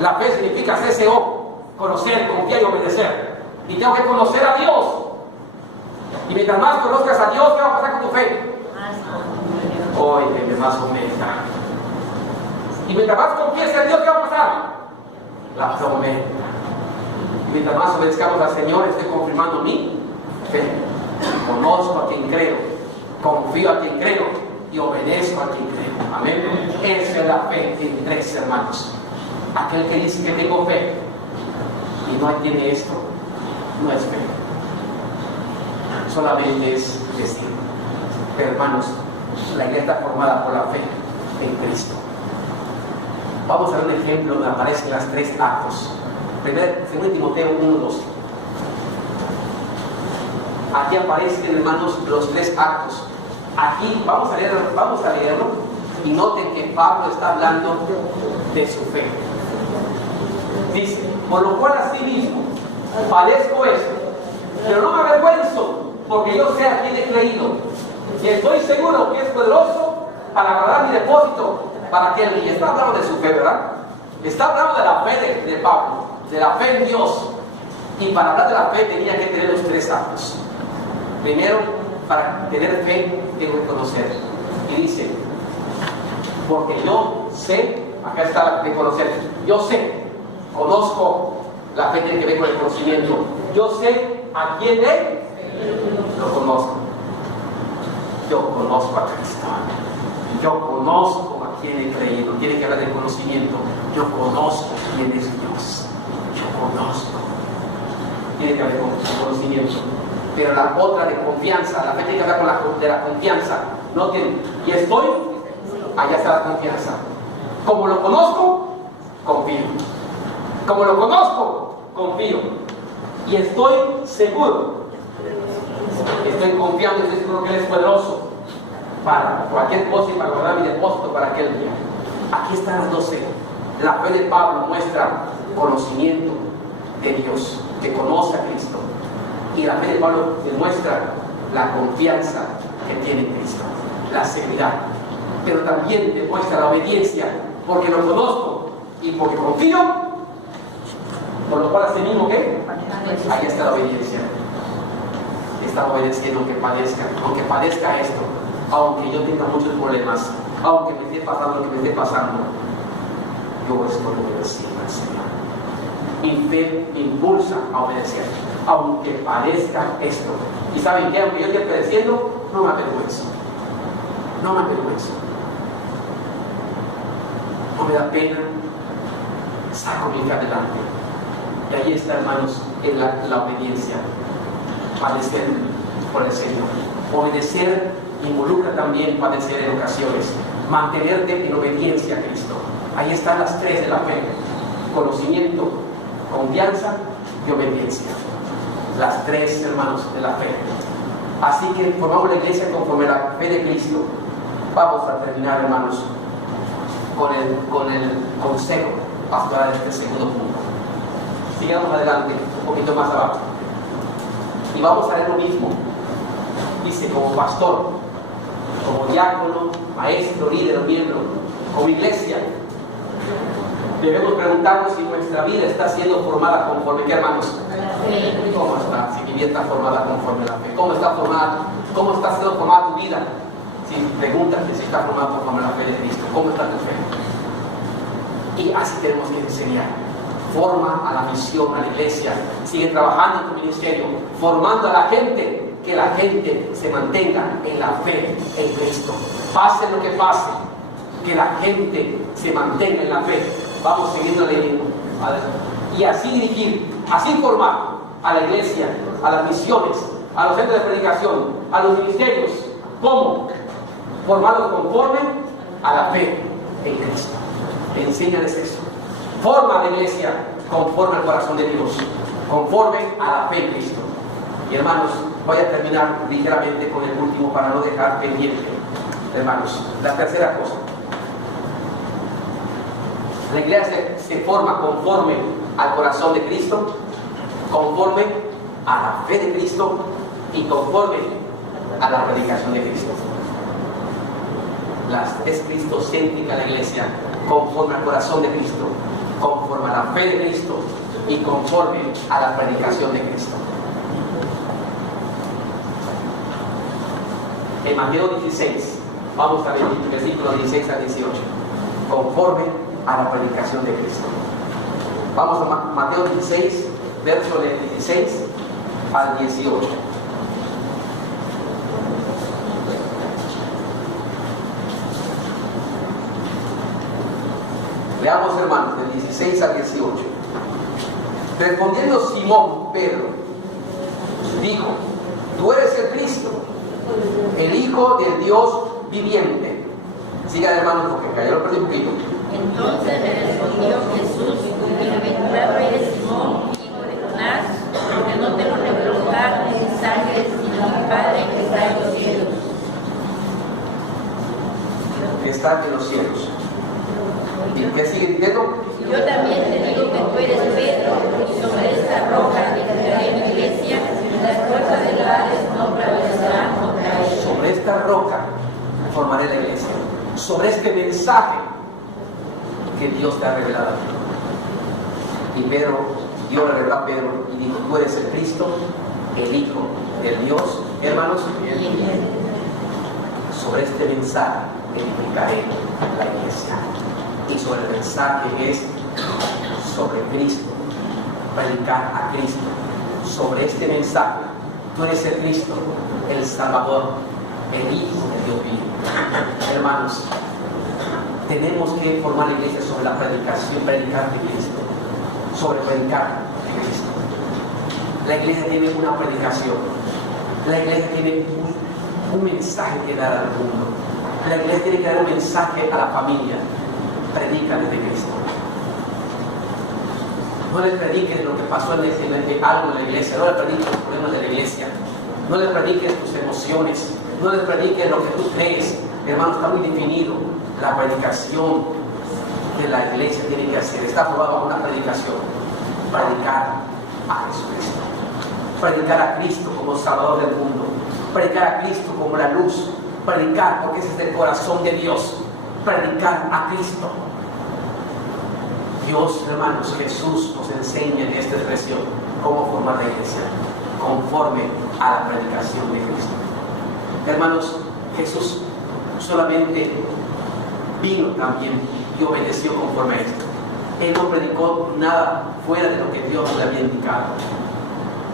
La fe significa CCO, conocer, confiar y obedecer. Y tengo que conocer a Dios. Y mientras más conozcas a Dios, ¿qué va a pasar con tu fe? Oye, más aumenta. Y mientras más confíes en Dios, ¿qué va a pasar? La fe aumenta. Y mientras más obedezcamos al Señor, estoy confirmando mi fe. Conozco a quien creo, confío a quien creo y obedezco a quien creo. Amén. Esa es la fe en 3, hermanos. Aquel que dice que tengo fe y no tiene esto, no es fe. Solamente es decir. Pero hermanos, la iglesia está formada por la fe en Cristo. Vamos a ver un ejemplo donde aparecen las 3 actos. Primero, 2 Timoteo 1:2. Aquí aparecen, hermanos, los 3 actos. Aquí vamos a leerlo y noten que Pablo está hablando de su fe. Dice: por lo cual asimismo padezco esto, pero no me avergüenzo, porque yo sé a quién he creído, y estoy seguro que es poderoso para guardar mi depósito para aquel día. Está hablando de su fe, ¿verdad? Está hablando de la fe de Pablo, de la fe en Dios. Y para hablar de la fe tenía que tener los 3 actos. Primero, para tener fe, tengo que conocer. Y dice: porque yo sé, acá está la de conocer. Yo sé, conozco, la fe tiene que ver con el conocimiento. Yo sé a quién lo conozco. Yo conozco a Cristo. Yo conozco a quién he creído. Tiene que hablar del conocimiento. Yo conozco quién es Dios. Yo conozco. Tiene que ver con el conocimiento. Pero la otra de confianza, la fe tiene que hablar de la confianza. No tiene. Y estoy, allá está la confianza. Como lo conozco, confío. Como lo conozco, confío. Y estoy seguro. Estoy confiando, estoy seguro que Él es poderoso para cualquier cosa y para guardar mi depósito para aquel día. Aquí están las 12. La fe de Pablo muestra conocimiento de Dios, que conoce a Cristo. Y la fe de Pablo demuestra la confianza que tiene en Cristo, la seguridad. Pero también demuestra la obediencia, porque lo conozco y porque confío, por lo cual así mismo que ahí está la obediencia. Está obedeciendo aunque padezca esto, aunque yo tenga muchos problemas, aunque me esté pasando lo que me esté pasando, yo estoy obedeciendo al Señor. Mi fe me impulsa a obedecer, aunque padezca esto. Y saben que aunque yo esté padeciendo, no me avergüenzo. No me avergüenzo. No me da pena. Saco mi fe adelante. Y ahí está, hermanos, en la obediencia. Padecer por el Señor. Obedecer involucra también padecer en ocasiones. Mantenerte en obediencia a Cristo. Ahí están las 3 de la fe: conocimiento, confianza y obediencia. Las 3, hermanos, de la fe. Así que formamos la iglesia conforme a la fe de Cristo. Vamos a terminar, hermanos, con el consejo pastoral de este segundo punto. Sigamos adelante, un poquito más abajo. Y vamos a leer lo mismo. Dice: como pastor, como diácono, maestro, líder, miembro, como iglesia, debemos preguntarnos si nuestra vida está siendo formada conforme, ¿qué, hermanos? ¿Cómo está? Si mi vida está formada conforme a la fe. ¿Cómo está formada? ¿Cómo está siendo formada tu vida? Si pregúntate si está formada conforme a la fe de Cristo. ¿Cómo está tu fe? Y así tenemos que enseñar. Forma a la misión, a la iglesia. Sigue trabajando en tu ministerio, formando a la gente, que la gente se mantenga en la fe en Cristo. Pase lo que pase, que la gente se mantenga en la fe. Vamos siguiendo leyendo. Y así dirigir, así formar a la iglesia, a las misiones, a los centros de predicación, a los ministerios. ¿Cómo? Formarlos conforme a la fe en Cristo. Enséñales eso. Forma la iglesia conforme al corazón de Dios, conforme a la fe en Cristo. Y hermanos, Voy a terminar ligeramente con el último para no dejar pendiente, hermanos. La tercera cosa. La iglesia se forma conforme al corazón de Cristo, conforme a la fe de Cristo y conforme a la predicación de Cristo. Es cristocéntrica la iglesia, conforme al corazón de Cristo, conforme a la fe de Cristo y conforme a la predicación de Cristo. En Mateo 16, vamos a ver el versículo 16 al 18, conforme a la predicación de Cristo. Vamos a Mateo 16, verso del 16 al 18. Leamos, hermanos, del 16 al 18. Respondiendo Simón Pedro, dijo: tú eres el Cristo, el Hijo del Dios viviente. Sigan, hermanos, porque ya lo perdí un poquito. Entonces le respondió Jesús: bienaventurado eres Simón, hijo de Jonás, porque no te lo reveló carne ni sangre, sino mi Padre que está en los cielos. Que está en los cielos. ¿Y qué sigue diciendo? Yo también te digo que tú eres Pedro, y sobre esta roca edificaré mi iglesia, y las puertas del Hades no prevalecerán contra ella. Sobre esta roca formaré la iglesia. Sobre este mensaje que Dios te ha revelado a ti. Y Pedro, Dios le reveló a Pedro y dijo: tú eres el Cristo, el Hijo del Dios. Hermanos, sobre este mensaje edificaré la iglesia. Y sobre el mensaje es sobre Cristo, predicar a Cristo. Sobre este mensaje, tú eres el Cristo, el Salvador, el Hijo de Dios vivo. Hermanos, tenemos que formar la iglesia sobre la predicación, predicar de Cristo, sobre predicar de Cristo. La iglesia tiene una predicación, la iglesia tiene un mensaje que dar al mundo, la iglesia tiene que dar un mensaje a la familia. Predícales de Cristo. No le prediques lo que pasó en algo en la iglesia, no le prediques los problemas de la iglesia, no le prediques tus emociones, no le prediques lo que tú crees. Hermano, está muy definido. La predicación de la iglesia tiene que hacer, está aprobada una predicación: predicar a Jesucristo, predicar a Cristo como Salvador del mundo, predicar a Cristo como la luz, predicar, porque ese es el corazón de Dios, predicar a Cristo. Dios, hermanos, Jesús nos enseña en esta expresión cómo formar la iglesia conforme a la predicación de Cristo. Hermanos, Jesús solamente vino también y obedeció conforme a esto. Él no predicó nada fuera de lo que Dios le había indicado.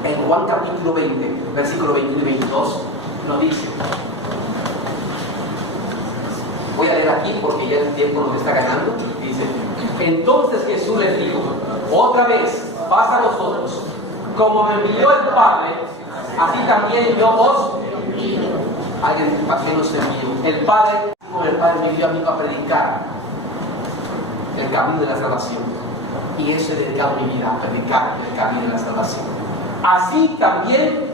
En Juan capítulo 20, versículo 21 y 22 nos dice. Voy a leer aquí porque ya el tiempo nos está ganando. Dice: entonces Jesús les dijo otra vez: pasa a vosotros, como me envió el Padre, así también yo os envío. Alguien, ¿para qué nos envió? El Padre me envió a mí para predicar el camino de la salvación. Y eso he dedicado mi vida, a predicar el camino de la salvación. Así también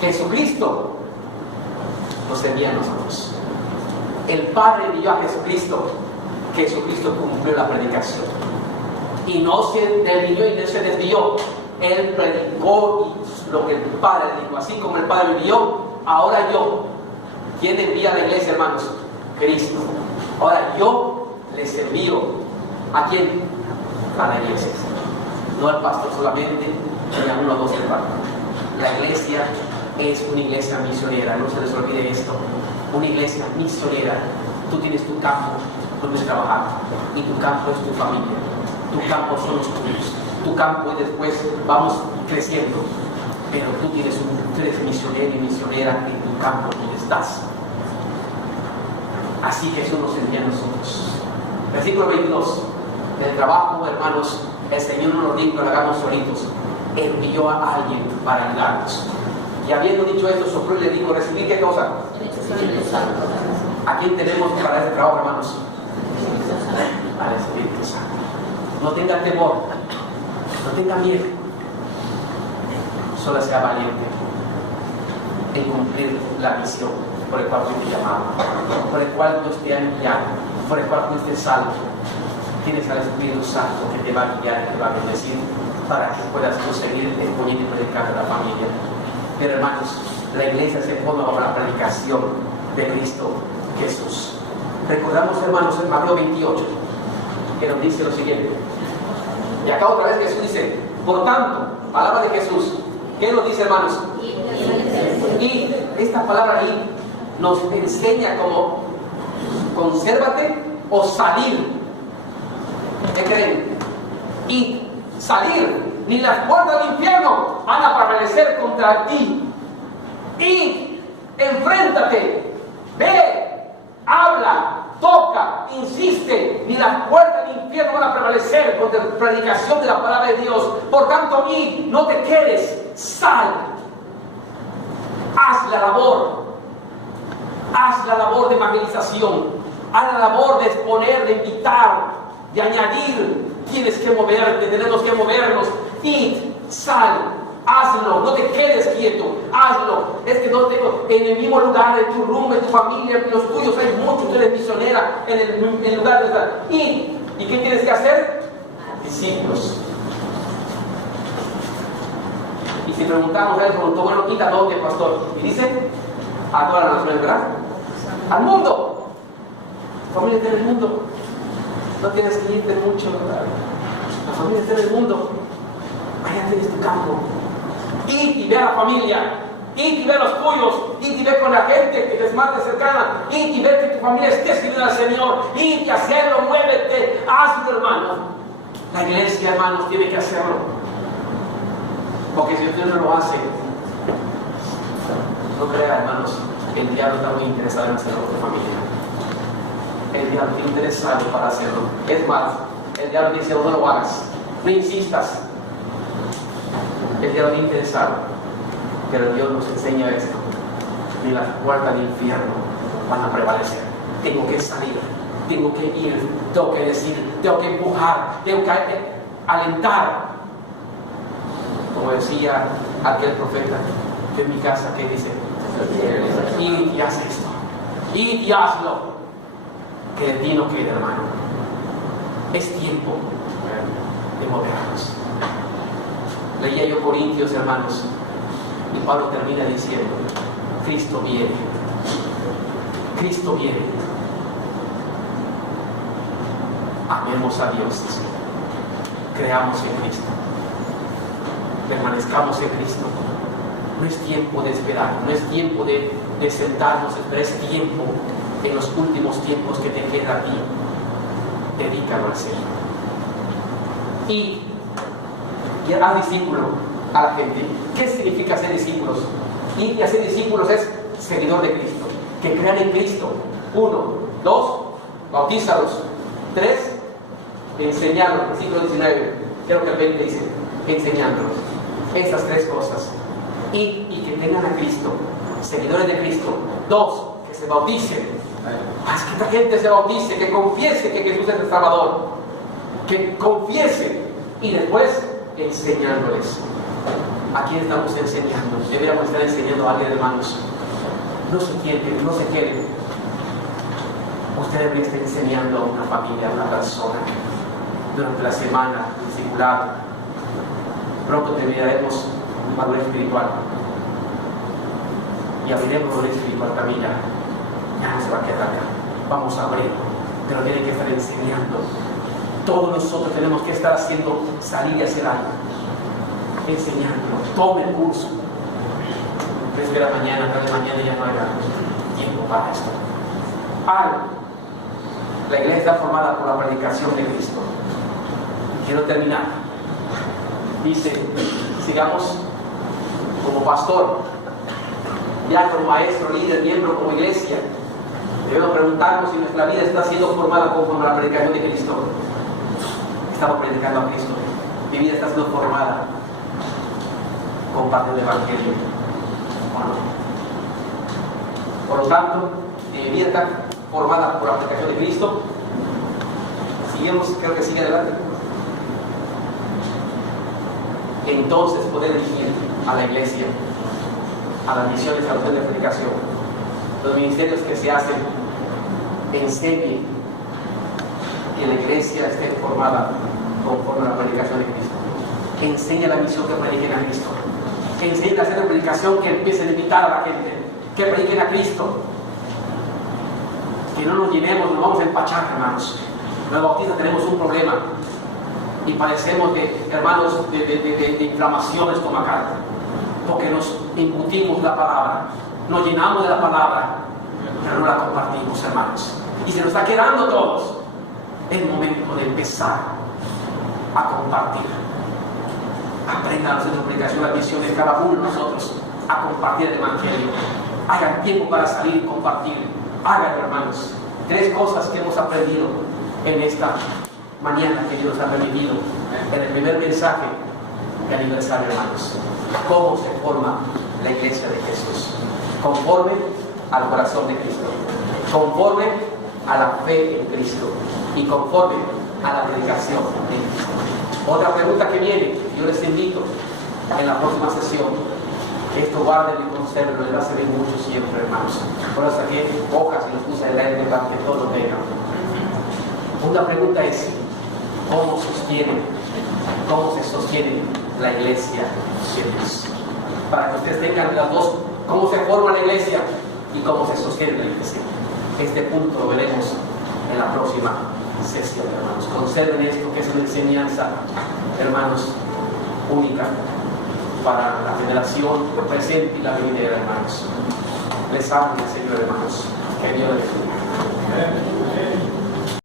Jesucristo nos envía a nosotros. El Padre envió a Jesucristo. Jesucristo cumplió la predicación. Y no se desvió y no se desvió. Él predicó lo que el Padre dijo. Así como el Padre envió, ahora yo. ¿Quién envía a la iglesia, hermanos? Cristo. Ahora yo les envío. ¿A quién? A la iglesia. No al pastor solamente, ni a uno o dos hermanos. La iglesia es una iglesia misionera. No se les olvide esto. Una iglesia misionera. Tú tienes tu campo donde trabajar, y tu campo es tu familia, tu campo son los tuyos, tu campo y después vamos creciendo, pero tú eres misionero y misionera en tu campo donde estás. Así que Jesús nos envía a nosotros. Versículo 22. Del trabajo, hermanos, el Señor no nos dijo que lo hagamos solitos, envió a alguien para ayudarnos. Y habiendo dicho esto, sopló y le dijo: ¿recibir qué cosa? ¿A quién tenemos para este trabajo, hermanos? Al Espíritu Santo. No tenga temor, no tenga miedo, solo sea valiente. en cumplir la misión por el cual fuiste llamado, por el cual Dios te ha enviado, por el cual fuiste salvo. Tienes al Espíritu Santo que te va a guiar, que te va a bendecir para que puedas seguir exponiendo y predicando a la familia. Pero hermanos, la iglesia se forma para la predicación de Cristo Jesús. Recordamos, hermanos, en Mateo 28, que nos dice lo siguiente. Y acá otra vez Jesús dice, por tanto, palabra de Jesús. ¿Qué nos dice, hermanos? Y esta palabra ahí nos enseña como consérvate o salir. ¿Qué creen? Y salir, ni las puertas del infierno van a prevalecer contra ti. Y enfréntate, ve, habla, toca, insiste, ni las puertas del infierno van a prevalecer contra la predicación de la palabra de Dios. Por tanto, no te quedes, sal, haz la labor de evangelización, haz la labor de exponer, de invitar, de añadir. Tienes que moverte, tenemos que movernos. Sal, hazlo, no te quedes quieto, hazlo. Es que no tengo en el mismo lugar, en tu rumbo, en tu familia, en los tuyos hay muchos, tú eres misionera en el lugar de estar. ¿Y qué tienes que hacer? Discípulos. Y si preguntamos a él, bueno, quita dónde, pastor, y dice a todas las naciones, ¿verdad? Al mundo. Familia está en el mundo. No tienes que irte mucho, ¿verdad? La familia está en el mundo. Allá tienes tu campo. Y ve a la familia. Y ve a los tuyos. Y ve con la gente que es más cercana. Y ve que tu familia esté sirviendo al Señor. Y hacerlo, muévete, hazlo, hermano. La iglesia, hermanos, tiene que hacerlo. Porque si usted no lo hace, no crea, hermanos, que el diablo está muy interesado en hacerlo con tu familia. El diablo está interesado para hacerlo. Es más, el diablo dice, no lo hagas, no insistas. El diablo está interesado. Pero Dios nos enseña esto. Ni las puertas del infierno van a prevalecer. Tengo que salir, tengo que ir, tengo que decir, tengo que empujar, tengo que alentar. Como decía aquel profeta de mi casa que dice, id y haz esto, id y hazlo, que de ti no quede, hermano. Es tiempo de movernos. Leía yo Corintios, hermanos, y Pablo termina diciendo, Cristo viene, Cristo viene. Amemos a Dios, creamos en Cristo, permanezcamos en Cristo. No es tiempo de esperar, no es tiempo de sentarnos, pero es tiempo, en los últimos tiempos que te queda a ti, dedícalo al Señor. Y haz discípulo a la gente. ¿Qué significa ser discípulos? Y hacer discípulos es seguidor de Cristo, que crean en Cristo. 1, 2, bautízalos. 3, enseñarlos. Versículo 19, creo que el 20 dice, enseñándolos. Esas 3 cosas. Y que tengan a Cristo, seguidores de Cristo. 2, que se bauticen. Haz que esta gente se bautice, que confiese que Jesús es el Salvador, que confiese. Y después, enseñándoles. ¿A quién estamos enseñando? Deberíamos estar enseñando a alguien, hermanos. No se quiere, no se quiere. Usted debería estar enseñando a una familia, a una persona, durante la semana, discipulado. Pronto terminaremos un valor espiritual. Y abriremos valor espiritual también. Ya no se va a quedar acá. Vamos a abrir. Pero tiene que estar enseñando. Todos nosotros tenemos que estar haciendo salir y hacer algo. Enseñando. Tome el curso. Desde la mañana, cada mañana ya no hay tiempo para esto. La iglesia está formada por la predicación de Cristo. Quiero terminar. Dice, sigamos como pastor, ya como maestro, líder, miembro, como iglesia. Debemos preguntarnos si nuestra vida está siendo formada conforme a la predicación de Cristo. Estamos predicando a Cristo. Mi vida está siendo formada con parte del Evangelio. Bueno, por lo tanto, mi vida está formada por la predicación de Cristo. Seguimos, creo que sigue adelante. Entonces poder dirigir a la iglesia a las misiones, a los medios de predicación, los ministerios que se hacen, enseñen que la iglesia esté formada conforme a la predicación de Cristo. Que enseñe la misión, que prediquen a Cristo. Que enseñen a hacer una predicación que empiecen a invitar a la gente, que prediquen a Cristo. Que no nos llenemos, nos vamos a empachar, hermanos. Los bautistas tenemos un problema y padecemos hermanos, de inflamación estomacal, porque nos incutimos la palabra, nos llenamos de la palabra, pero no la compartimos, hermanos. Y se nos está quedando todos. Es momento de empezar a compartir. Aprendan a hacer su predicación, las misiones, cada uno de nosotros, a compartir el Evangelio. Hagan tiempo para salir y compartir. Háganlo, hermanos. 3 cosas que hemos aprendido en esta mañana que Dios ha permitido. En el primer mensaje de aniversario, hermanos. Cómo se forma la iglesia de Jesús. Conforme al corazón de Cristo. Conforme a la fe en Cristo. Y conforme a la predicación de Cristo. Otra pregunta que viene, yo les invito en la próxima sesión, que esto guarden y conserven, les va a servir mucho siempre, hermanos. Por eso aquí hojas y los puse delante para que todos lo vean. Una pregunta es, ¿cómo se sostiene la iglesia de Dios? Para que ustedes tengan las dos, cómo se forma la iglesia y cómo se sostiene la iglesia. Este punto lo veremos en la próxima sesión, hermanos. Conserven esto, que es una enseñanza, hermanos, única para la generación presente y la venidera, hermanos. Les amo, Señor, hermanos. Que Dios les bendiga.